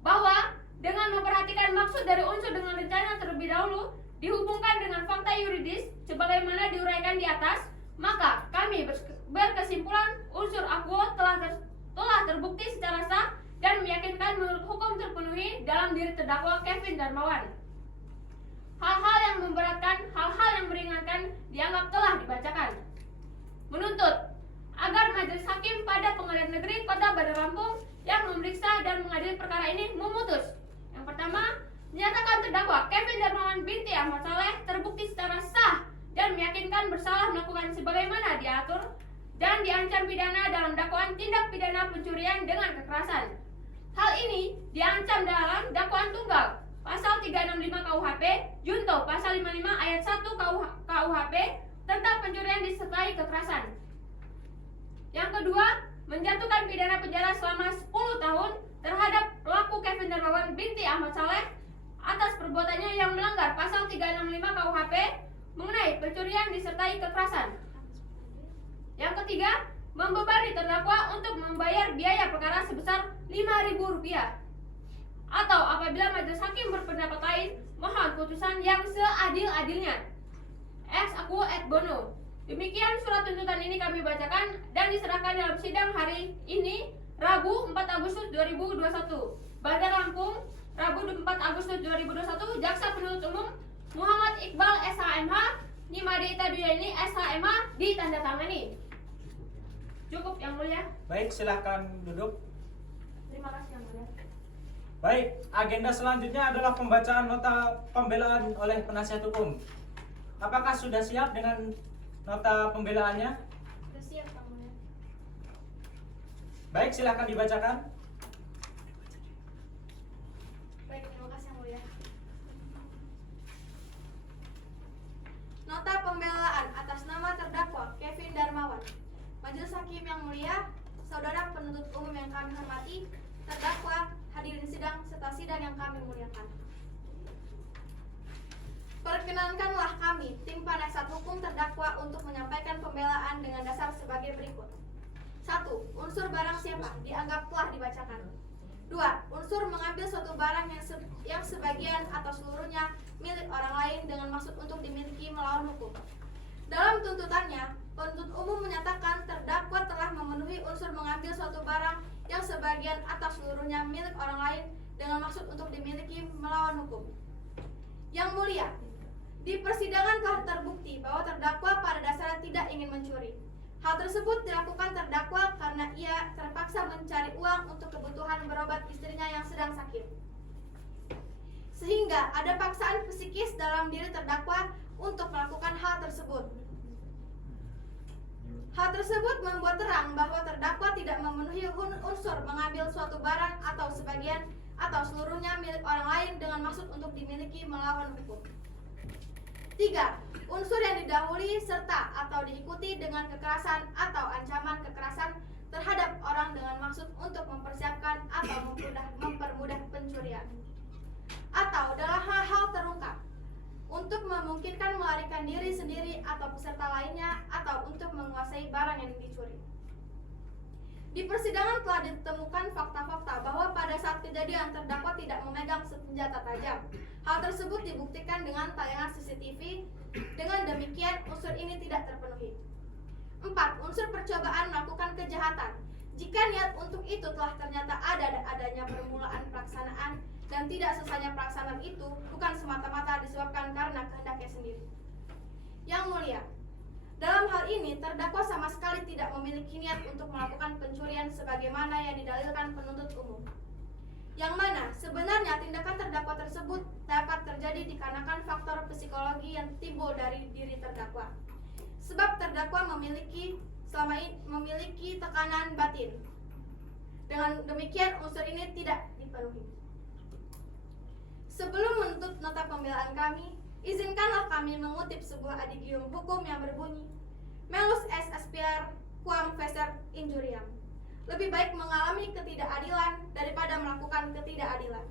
Bahwa dengan memperhatikan maksud dari unsur dengan rencana terlebih dahulu dihubungkan dengan fakta yuridis sebagaimana diuraikan di atas, maka kami berkesimpulan unsur akuo telah terbukti secara sah dan meyakinkan menurut hukum terpenuhi dalam diri terdakwa Kevin Darmawan. Hal-hal yang memberatkan, hal-hal yang meringankan dianggap telah dibacakan. Menuntut agar Majelis Hakim pada Pengadilan Negeri Kota Bandar Lampung yang memeriksa dan mengadili perkara ini memutus. Yang pertama, menyatakan terdakwa Kevin Darmawan binti Ahmad Saleh terbukti secara sah dan meyakinkan bersalah melakukan dilakukan sebagaimana diatur dan diancam pidana dalam dakwaan tindak pidana pencurian dengan kekerasan. Hal ini diancam dalam dakwaan tunggal pasal 365 KUHP junto pasal 55 ayat 1 KUHP tentang pencurian disertai kekerasan. Yang kedua, menjatuhkan pidana penjara selama 10 tahun terhadap pelaku Kevin Darmawan binti Ahmad Saleh atas perbuatannya yang melanggar pasal 365 KUHP mengenai pencurian disertai kekerasan. Yang ketiga, membebani terdakwa untuk membayar biaya perkara sebesar Rp5.000 atau apabila majelis hakim berpendapat lain, mohon putusan yang seadil-adilnya. Ex aequo et bono. Demikian surat tuntutan ini kami bacakan dan diserahkan dalam sidang hari ini, Rabu 4 Agustus 2021. Bandar Lampung, Rabu 4 Agustus 2021. Jaksa penuntut umum Muhammad Iqbal SHMH, Nimadita Duyani SHMH ditandatangani. Cukup yang mulia. Baik, silahkan duduk. Terima kasih yang mulia. Baik, agenda selanjutnya adalah pembacaan nota pembelaan oleh penasihat hukum. Apakah sudah siap dengan nota pembelaannya? Sudah siap, Yang Mulia. Baik, silahkan dibacakan. Baik, terima kasih Yang Mulia. Nota pembelaan atas nama terdakwa Kevin Darmawan. Majelis Hakim yang mulia, saudara penuntut umum yang kami hormati, terdakwa, hadirin sidang serta sidang yang kami muliakan. Perkenankanlah kami, tim penasihat hukum terdakwa untuk menyampaikan pembelaan dengan dasar sebagai berikut. 1. Unsur barang siapa dianggap telah dibacakan. 2. Unsur mengambil suatu barang yang sebagian atau seluruhnya milik orang lain dengan maksud untuk dimiliki melawan hukum. Dalam tuntutannya, penuntut umum menyatakan terdakwa telah memenuhi unsur mengambil suatu barang yang sebagian atau seluruhnya milik orang lain dengan maksud untuk dimiliki melawan hukum. Yang mulia, di persidangan telah terbukti bahwa terdakwa pada dasarnya tidak ingin mencuri. Hal tersebut dilakukan terdakwa karena ia terpaksa mencari uang untuk kebutuhan berobat istrinya yang sedang sakit. Sehingga ada paksaan psikis dalam diri terdakwa untuk melakukan hal tersebut. Hal tersebut membuat terang bahwa terdakwa tidak memenuhi unsur mengambil suatu barang atau sebagian atau seluruhnya milik orang lain dengan maksud untuk dimiliki melawan hukum. 3. Unsur yang didahului serta atau diikuti dengan kekerasan atau ancaman kekerasan terhadap orang dengan maksud untuk mempersiapkan atau mempermudah pencurian. Atau dalam hal terungkap, untuk memungkinkan melarikan diri sendiri atau peserta lainnya atau untuk menguasai barang yang dicuri. Di persidangan telah ditemukan fakta-fakta bahwa pada saat kejadian terdakwa tidak memegang senjata tajam. Hal tersebut dibuktikan dengan tayangan CCTV. Dengan demikian unsur ini tidak terpenuhi. 4. Unsur percobaan melakukan kejahatan. Jika niat untuk itu telah ternyata adanya permulaan pelaksanaan dan tidak selesainya pelaksanaan itu bukan semata-mata disebabkan karena kehendaknya sendiri. Yang mulia, dalam hal ini terdakwa sama sekali tidak memiliki niat untuk melakukan pencurian sebagaimana yang didalilkan penuntut umum. Yang mana sebenarnya tindakan terdakwa tersebut dapat terjadi dikarenakan faktor psikologi yang timbul dari diri terdakwa. Sebab terdakwa memiliki tekanan batin. Dengan demikian unsur ini tidak dipenuhi. Sebelum menuntut nota pembelaan kami, izinkanlah kami mengutip sebuah adigium hukum yang berbunyi, Melus est aspire quam fecit injuriam. Lebih baik mengalami ketidakadilan daripada melakukan ketidakadilan.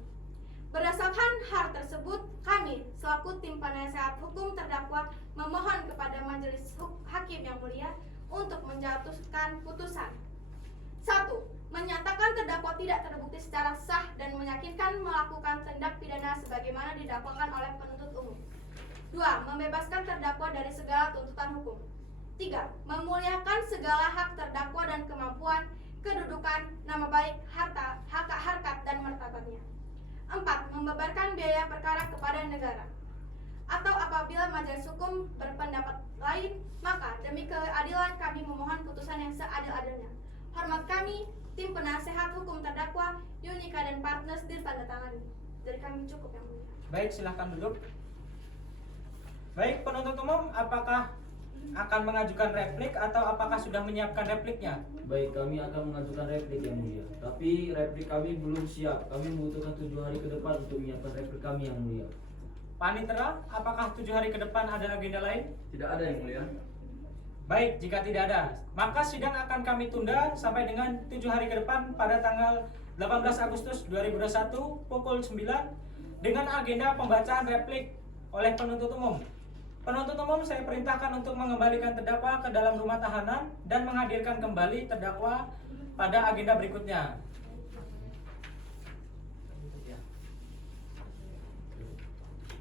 Berdasarkan hal tersebut, kami selaku tim penasehat hukum terdakwa memohon kepada majelis hakim yang mulia untuk menjatuhkan putusan. 1. Menyatakan terdakwa tidak terbukti secara sah dan meyakinkan melakukan tindak pidana sebagaimana didakwakan oleh penuntut umum. 2. Membebaskan terdakwa dari segala tuntutan hukum. 3. Memuliakan segala hak terdakwa dan kemampuan, kedudukan, nama baik, harta, harkat dan martabatnya. 4. Membebankan biaya perkara kepada negara. Atau apabila majelis hukum berpendapat lain, maka demi keadilan kami memohon putusan yang seadil-adilnya. Hormat kami, tim penasehat hukum terdakwa, Yunika dan Partners ditandatangani. Dari kami cukup yang mulia. Baik, silahkan duduk. Baik, penuntut umum, apakah akan mengajukan replik atau apakah sudah menyiapkan repliknya? Baik, kami akan mengajukan replik yang mulia. Tapi replik kami belum siap. Kami membutuhkan 7 hari ke depan untuk menyiapkan replik kami yang mulia. Panitera, apakah 7 hari ke depan ada agenda lain? Tidak ada yang mulia. Baik, jika tidak ada, maka sidang akan kami tunda sampai dengan 7 hari ke depan pada tanggal 18 Agustus 2021 pukul 9 dengan agenda pembacaan replik oleh penuntut umum. Penuntut umum saya perintahkan untuk mengembalikan terdakwa ke dalam rumah tahanan dan menghadirkan kembali terdakwa pada agenda berikutnya.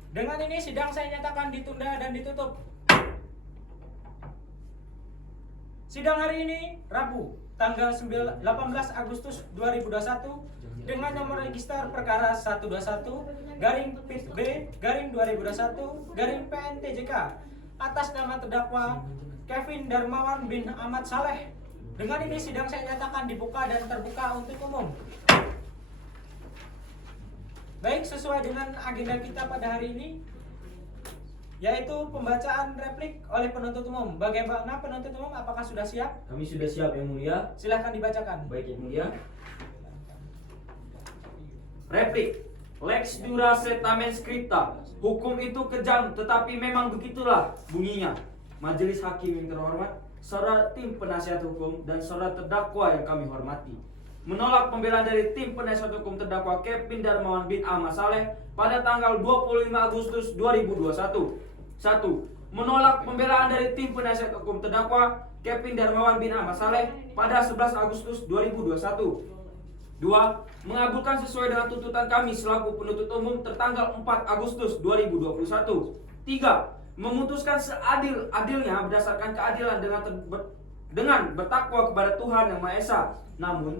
Dengan ini sidang saya nyatakan ditunda dan ditutup. Sidang hari ini Rabu tanggal 18 Agustus 2021 dengan nomor register perkara 121-PIT-B-2021-PNTJK atas nama terdakwa Kevin Darmawan bin Ahmad Saleh. Dengan ini sidang saya nyatakan dibuka dan terbuka untuk umum. Baik, sesuai dengan agenda kita pada hari ini, yaitu pembacaan replik oleh penuntut umum. Bagaimana penuntut umum? Apakah sudah siap? Kami sudah siap yang mulia. Silahkan dibacakan. Baik yang mulia. Replik. Lex dura setamen scripta. Hukum itu kejam, tetapi memang begitulah bunyinya. Majelis hakim yang terhormat, saudara tim penasihat hukum dan saudara terdakwa yang kami hormati, menolak pembelaan dari tim penasihat hukum terdakwa Kevin Darmawan bin Ahmad Saleh pada tanggal 25 Agustus 2021. 1. Menolak pembelaan dari tim penasihat hukum terdakwa Kevin Darmawan bin Ahmad Saleh pada 11 Agustus 2021. 2. Mengabulkan sesuai dengan tuntutan kami selaku penuntut umum tertanggal 4 Agustus 2021. 3. Memutuskan seadil-adilnya berdasarkan keadilan dengan bertakwa kepada Tuhan Yang Maha Esa. Namun,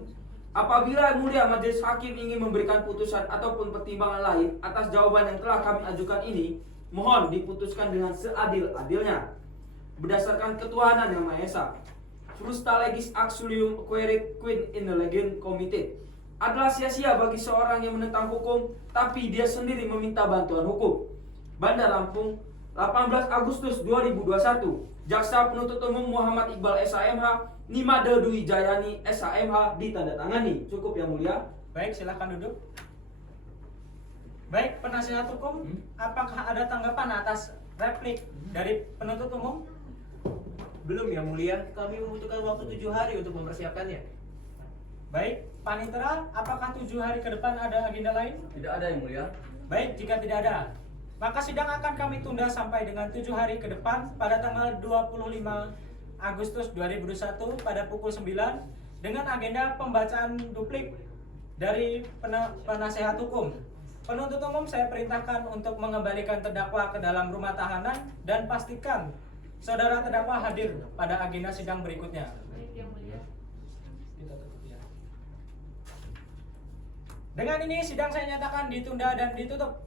apabila Yang Mulia Majelis Hakim ingin memberikan putusan ataupun pertimbangan lain atas jawaban yang telah kami ajukan ini, mohon diputuskan dengan seadil-adilnya berdasarkan ketuhanan Yang Maha Esa. Frusta legis axulium querit quid in the legend committed. Adalah sia-sia bagi seorang yang menentang hukum, tapi dia sendiri meminta bantuan hukum. Bandar Lampung, 18 Agustus 2021. Jaksa penuntut umum Muhammad Iqbal SHMH, Nimade Dwi Jayani SHMH ditandatangani. Cukup yang mulia. Baik, silahkan duduk. Baik, penasihat hukum, apakah ada tanggapan atas replik dari penuntut umum? Belum yang mulia, kami membutuhkan waktu 7 hari untuk mempersiapkannya. Baik, Panitera, apakah 7 hari ke depan ada agenda lain? Tidak ada yang mulia. Baik, jika tidak ada, maka sidang akan kami tunda sampai dengan 7 hari ke depan pada tanggal 25 Agustus 2021 pada pukul 9 dengan agenda pembacaan duplik dari penasehat hukum. Penuntut umum saya perintahkan untuk mengembalikan terdakwa ke dalam rumah tahanan dan pastikan saudara terdakwa hadir pada agenda sidang berikutnya. Dengan ini sidang saya nyatakan ditunda dan ditutup.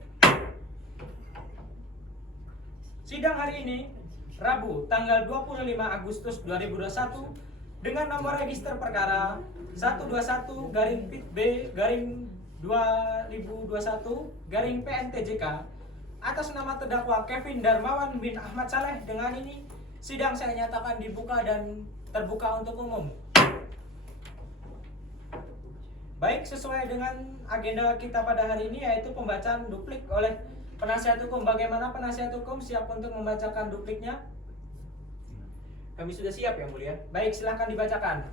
Sidang hari ini Rabu tanggal 25 Agustus 2021 dengan nomor register perkara 121-PIT-B-2021-PNTJK atas nama terdakwa Kevin Darmawan bin Ahmad Saleh. Dengan ini sidang saya nyatakan dibuka dan terbuka untuk umum. Baik, sesuai dengan agenda kita pada hari ini yaitu pembacaan duplik oleh penasihat hukum. Bagaimana penasihat hukum siap untuk membacakan dupliknya? Kami sudah siap yang mulia. Baik, silahkan dibacakan.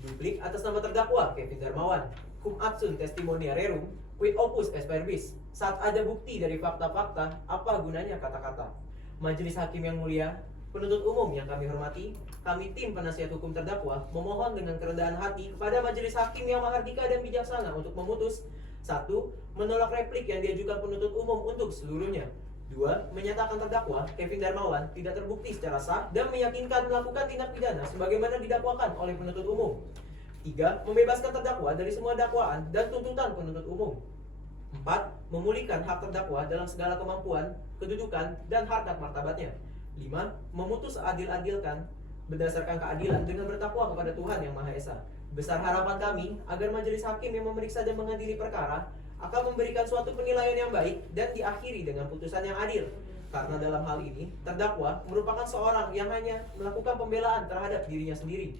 Duplik atas nama terdakwa Kevin Darmawan, cum adsun testimonia rerum, quid opus est verbis. Saat ada bukti dari fakta-fakta, apa gunanya kata-kata? Majelis hakim yang mulia, penuntut umum yang kami hormati, kami tim penasihat hukum terdakwa memohon dengan kerendahan hati kepada majelis hakim yang mahardika dan bijaksana untuk memutus 1. Menolak replik yang diajukan penuntut umum untuk seluruhnya. 2. Menyatakan terdakwa Kevin Darmawan tidak terbukti secara sah dan meyakinkan melakukan tindak pidana sebagaimana didakwakan oleh penuntut umum. 3. Membebaskan terdakwa dari semua dakwaan dan tuntutan penuntut umum. 4. Memulihkan hak terdakwa dalam segala kemampuan, kedudukan, dan harkat martabatnya. 5. Memutus adil-adilkan berdasarkan keadilan dengan bertakwa kepada Tuhan Yang Maha Esa. Besar harapan kami agar majelis hakim yang memeriksa dan mengadili perkara akan memberikan suatu penilaian yang baik dan diakhiri dengan putusan yang adil. Karena dalam hal ini, terdakwa merupakan seorang yang hanya melakukan pembelaan terhadap dirinya sendiri.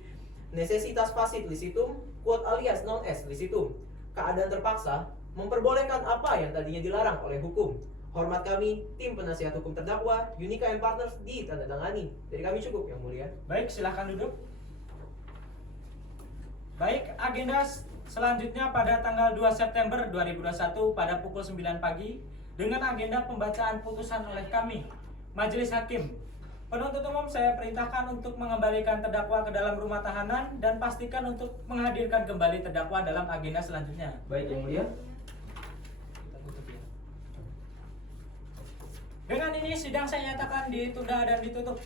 Necessitas facit licitum, quod alias non est licitum. Keadaan terpaksa memperbolehkan apa yang tadinya dilarang oleh hukum. Hormat kami, tim penasihat hukum terdakwa, Unica and Partners ditandatangani. Dari kami cukup, Yang Mulia. Baik, silahkan duduk. Baik, agenda selanjutnya pada tanggal 2 September 2021 pada pukul 9 pagi dengan agenda pembacaan putusan oleh kami, Majelis Hakim. Penuntut umum saya perintahkan untuk mengembalikan terdakwa ke dalam rumah tahanan dan pastikan untuk menghadirkan kembali terdakwa dalam agenda selanjutnya. Baik, Yang Mulia. Dengan ini sidang saya nyatakan ditunda dan ditutup.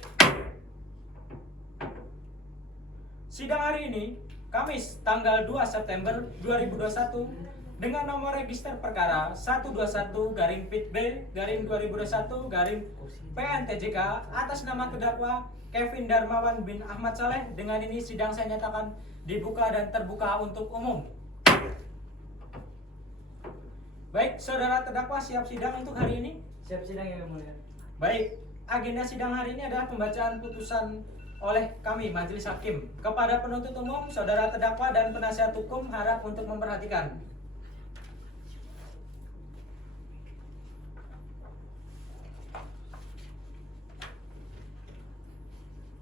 Sidang hari ini, Kamis tanggal 2 September 2021 dengan nomor register perkara 121-PIT-B-2021-PNTJK atas nama terdakwa Kevin Darmawan bin Ahmad Saleh. Dengan ini sidang saya nyatakan dibuka dan terbuka untuk umum. Baik, saudara terdakwa siap sidang untuk hari ini? Siap sidang Yang Mulia. Baik, agenda sidang hari ini adalah pembacaan putusan oleh kami Majelis Hakim. Kepada penuntut umum, saudara terdakwa dan penasihat hukum harap untuk memperhatikan.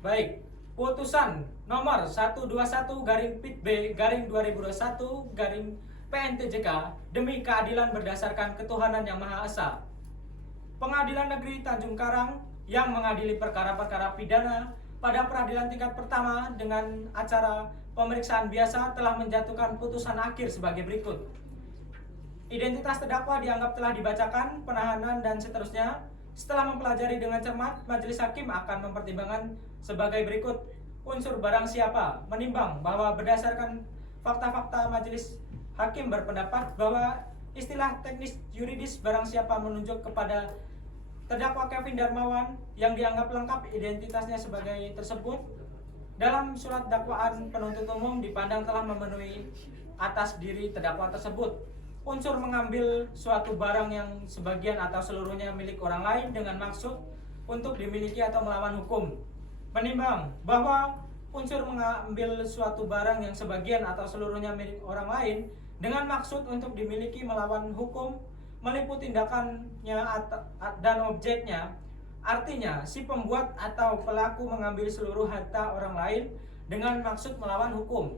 Baik, putusan nomor 121-PIT-B-2021-PNTJK demi keadilan berdasarkan ketuhanan yang Maha Esa. Pengadilan Negeri Tanjung Karang yang mengadili perkara-perkara pidana pada peradilan tingkat pertama dengan acara pemeriksaan biasa telah menjatuhkan putusan akhir sebagai berikut. Identitas terdakwa dianggap telah dibacakan, penahanan dan seterusnya. Setelah mempelajari dengan cermat, Majelis Hakim akan mempertimbangkan sebagai berikut. Unsur barang siapa menimbang bahwa berdasarkan fakta-fakta, Majelis Hakim berpendapat bahwa istilah teknis yuridis barang siapa menunjuk kepada terdakwa Kevin Darmawan yang dianggap lengkap identitasnya sebagai tersebut. Dalam surat dakwaan penuntut umum dipandang telah memenuhi atas diri terdakwa tersebut. Unsur mengambil suatu barang yang sebagian atau seluruhnya milik orang lain dengan maksud untuk dimiliki atau melawan hukum. Menimbang bahwa unsur mengambil suatu barang yang sebagian atau seluruhnya milik orang lain dengan maksud untuk dimiliki melawan hukum meliputi tindakannya dan objeknya. Artinya, si pembuat atau pelaku mengambil seluruh harta orang lain dengan maksud melawan hukum.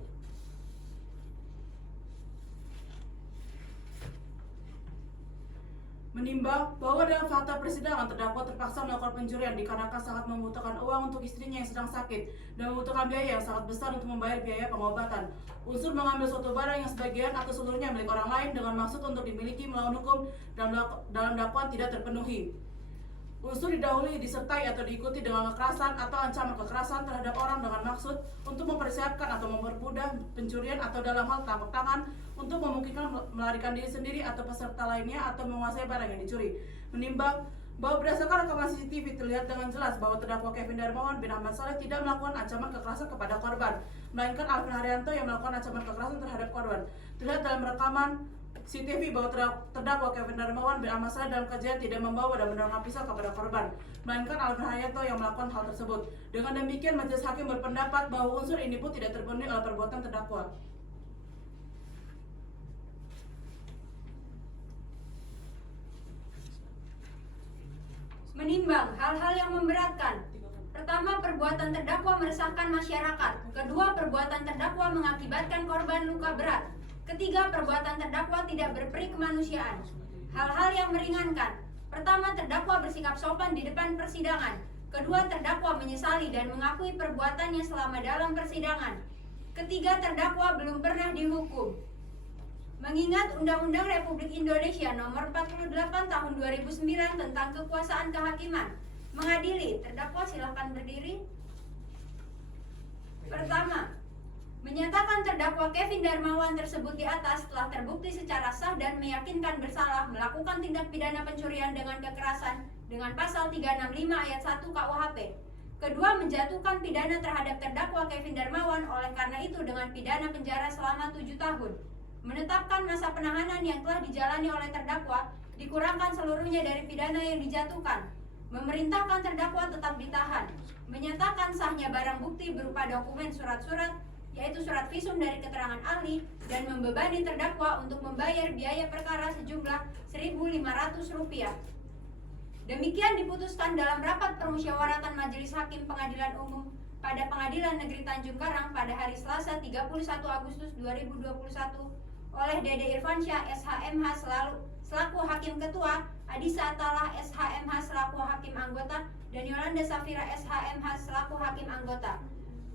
Menimbang bahwa dalam fakta persidangan terdakwa terpaksa melakukan pencurian dikarenakan sangat membutuhkan uang untuk istrinya yang sedang sakit dan membutuhkan biaya yang sangat besar untuk membayar biaya pengobatan. Unsur mengambil suatu barang yang sebagian atau seluruhnya milik orang lain dengan maksud untuk dimiliki melawan hukum dalam dakwaan tidak terpenuhi. Unsur didahului, disertai atau diikuti dengan kekerasan atau ancaman kekerasan terhadap orang dengan maksud untuk mempersiapkan atau mempermudah pencurian atau dalam hal tangkap tangan untuk memungkinkan melarikan diri sendiri atau peserta lainnya atau menguasai barang yang dicuri. Menimbang bahwa berdasarkan rekaman CCTV terlihat dengan jelas bahwa terdakwa Kevin Darmawan bin Ahmad Saleh tidak melakukan ancaman kekerasan kepada korban, melainkan Alvin Haryanto yang melakukan ancaman kekerasan terhadap korban. Terlihat dalam rekaman CCTV bahwa terdakwa Kevin Darmawan bin Ahmad Saleh dalam kajian tidak membawa dan mendorong pisau kepada korban, melainkan Alvin Haryanto yang melakukan hal tersebut. Dengan demikian, Majelis Hakim berpendapat bahwa unsur ini pun tidak terpenuhi oleh perbuatan terdakwa. Menimbang hal-hal yang memberatkan. Pertama, perbuatan terdakwa meresahkan masyarakat. Kedua, perbuatan terdakwa mengakibatkan korban luka berat. Ketiga, perbuatan terdakwa tidak berperi kemanusiaan. Hal-hal yang meringankan. Pertama, terdakwa bersikap sopan di depan persidangan. Kedua, terdakwa menyesali dan mengakui perbuatannya selama dalam persidangan. Ketiga, terdakwa belum pernah dihukum. Mengingat Undang-Undang Republik Indonesia Nomor 48 Tahun 2009 tentang kekuasaan kehakiman, mengadili. Terdakwa silakan berdiri. Pertama, menyatakan terdakwa Kevin Darmawan tersebut di atas telah terbukti secara sah dan meyakinkan bersalah melakukan tindak pidana pencurian dengan kekerasan dengan pasal 365 ayat 1 KUHP. Kedua, menjatuhkan pidana terhadap terdakwa Kevin Darmawan oleh karena itu dengan pidana penjara selama 7 tahun. Menetapkan masa penahanan yang telah dijalani oleh terdakwa dikurangkan seluruhnya dari pidana yang dijatuhkan. memerintahkan terdakwa tetap ditahan, menyatakan sahnya barang bukti berupa dokumen surat-surat, yaitu surat visum dari keterangan ahli, dan membebani terdakwa untuk membayar biaya perkara sejumlah Rp1.500. Demikian diputuskan dalam rapat permusyawaratan Majelis Hakim Pengadilan Umum pada Pengadilan Negeri Tanjung Karang pada hari Selasa 31 Agustus 2021 oleh Dede Irfansyah SHMH selaku Hakim Ketua, Adisa Atalah SHMH selaku Hakim Anggota, dan Yolanda Safira SHMH selaku Hakim Anggota.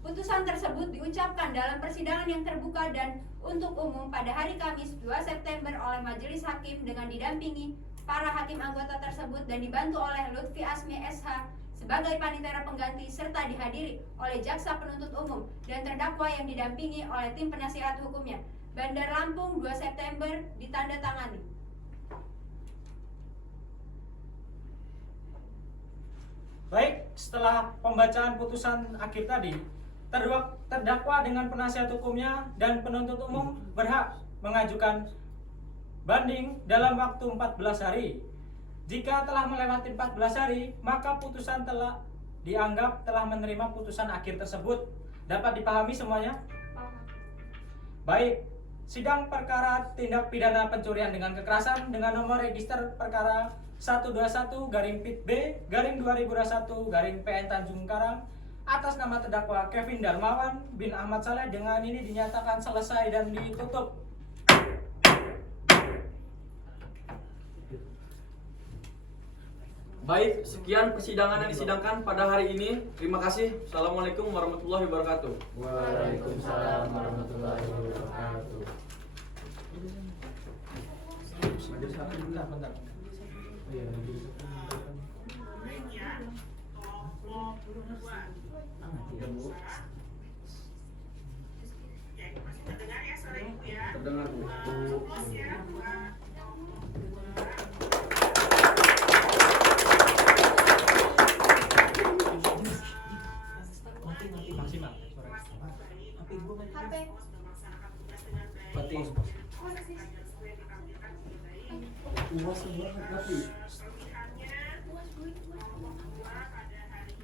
Putusan tersebut diucapkan dalam persidangan yang terbuka dan untuk umum pada hari Kamis 2 September oleh Majelis Hakim dengan didampingi para hakim anggota tersebut dan dibantu oleh Lutfi Asmi SH sebagai panitera pengganti serta dihadiri oleh jaksa penuntut umum dan terdakwa yang didampingi oleh tim penasihat hukumnya. Bandar Lampung 2 September ditandatangani. Baik, setelah pembacaan putusan akhir tadi, terdakwa dengan penasihat hukumnya dan penuntut umum berhak mengajukan banding dalam waktu 14 hari. Jika telah melewati 14 hari, maka putusan telah dianggap telah menerima putusan akhir tersebut. Dapat dipahami semuanya? Baik, sidang perkara tindak pidana pencurian dengan kekerasan dengan nomor register perkara 121-B/2021-PN Tanjung Karang atas nama terdakwa Kevin Darmawan bin Ahmad Saleh dengan ini dinyatakan selesai dan ditutup. Baik, sekian persidangan yang disidangkan pada hari ini. Terima kasih. Assalamualaikum warahmatullahi wabarakatuh. Waalaikumsalam warahmatullahi wabarakatuh. Bentar. Terdengar, Bu. Maksimal. HP. Berarti. Uwas banget tapi.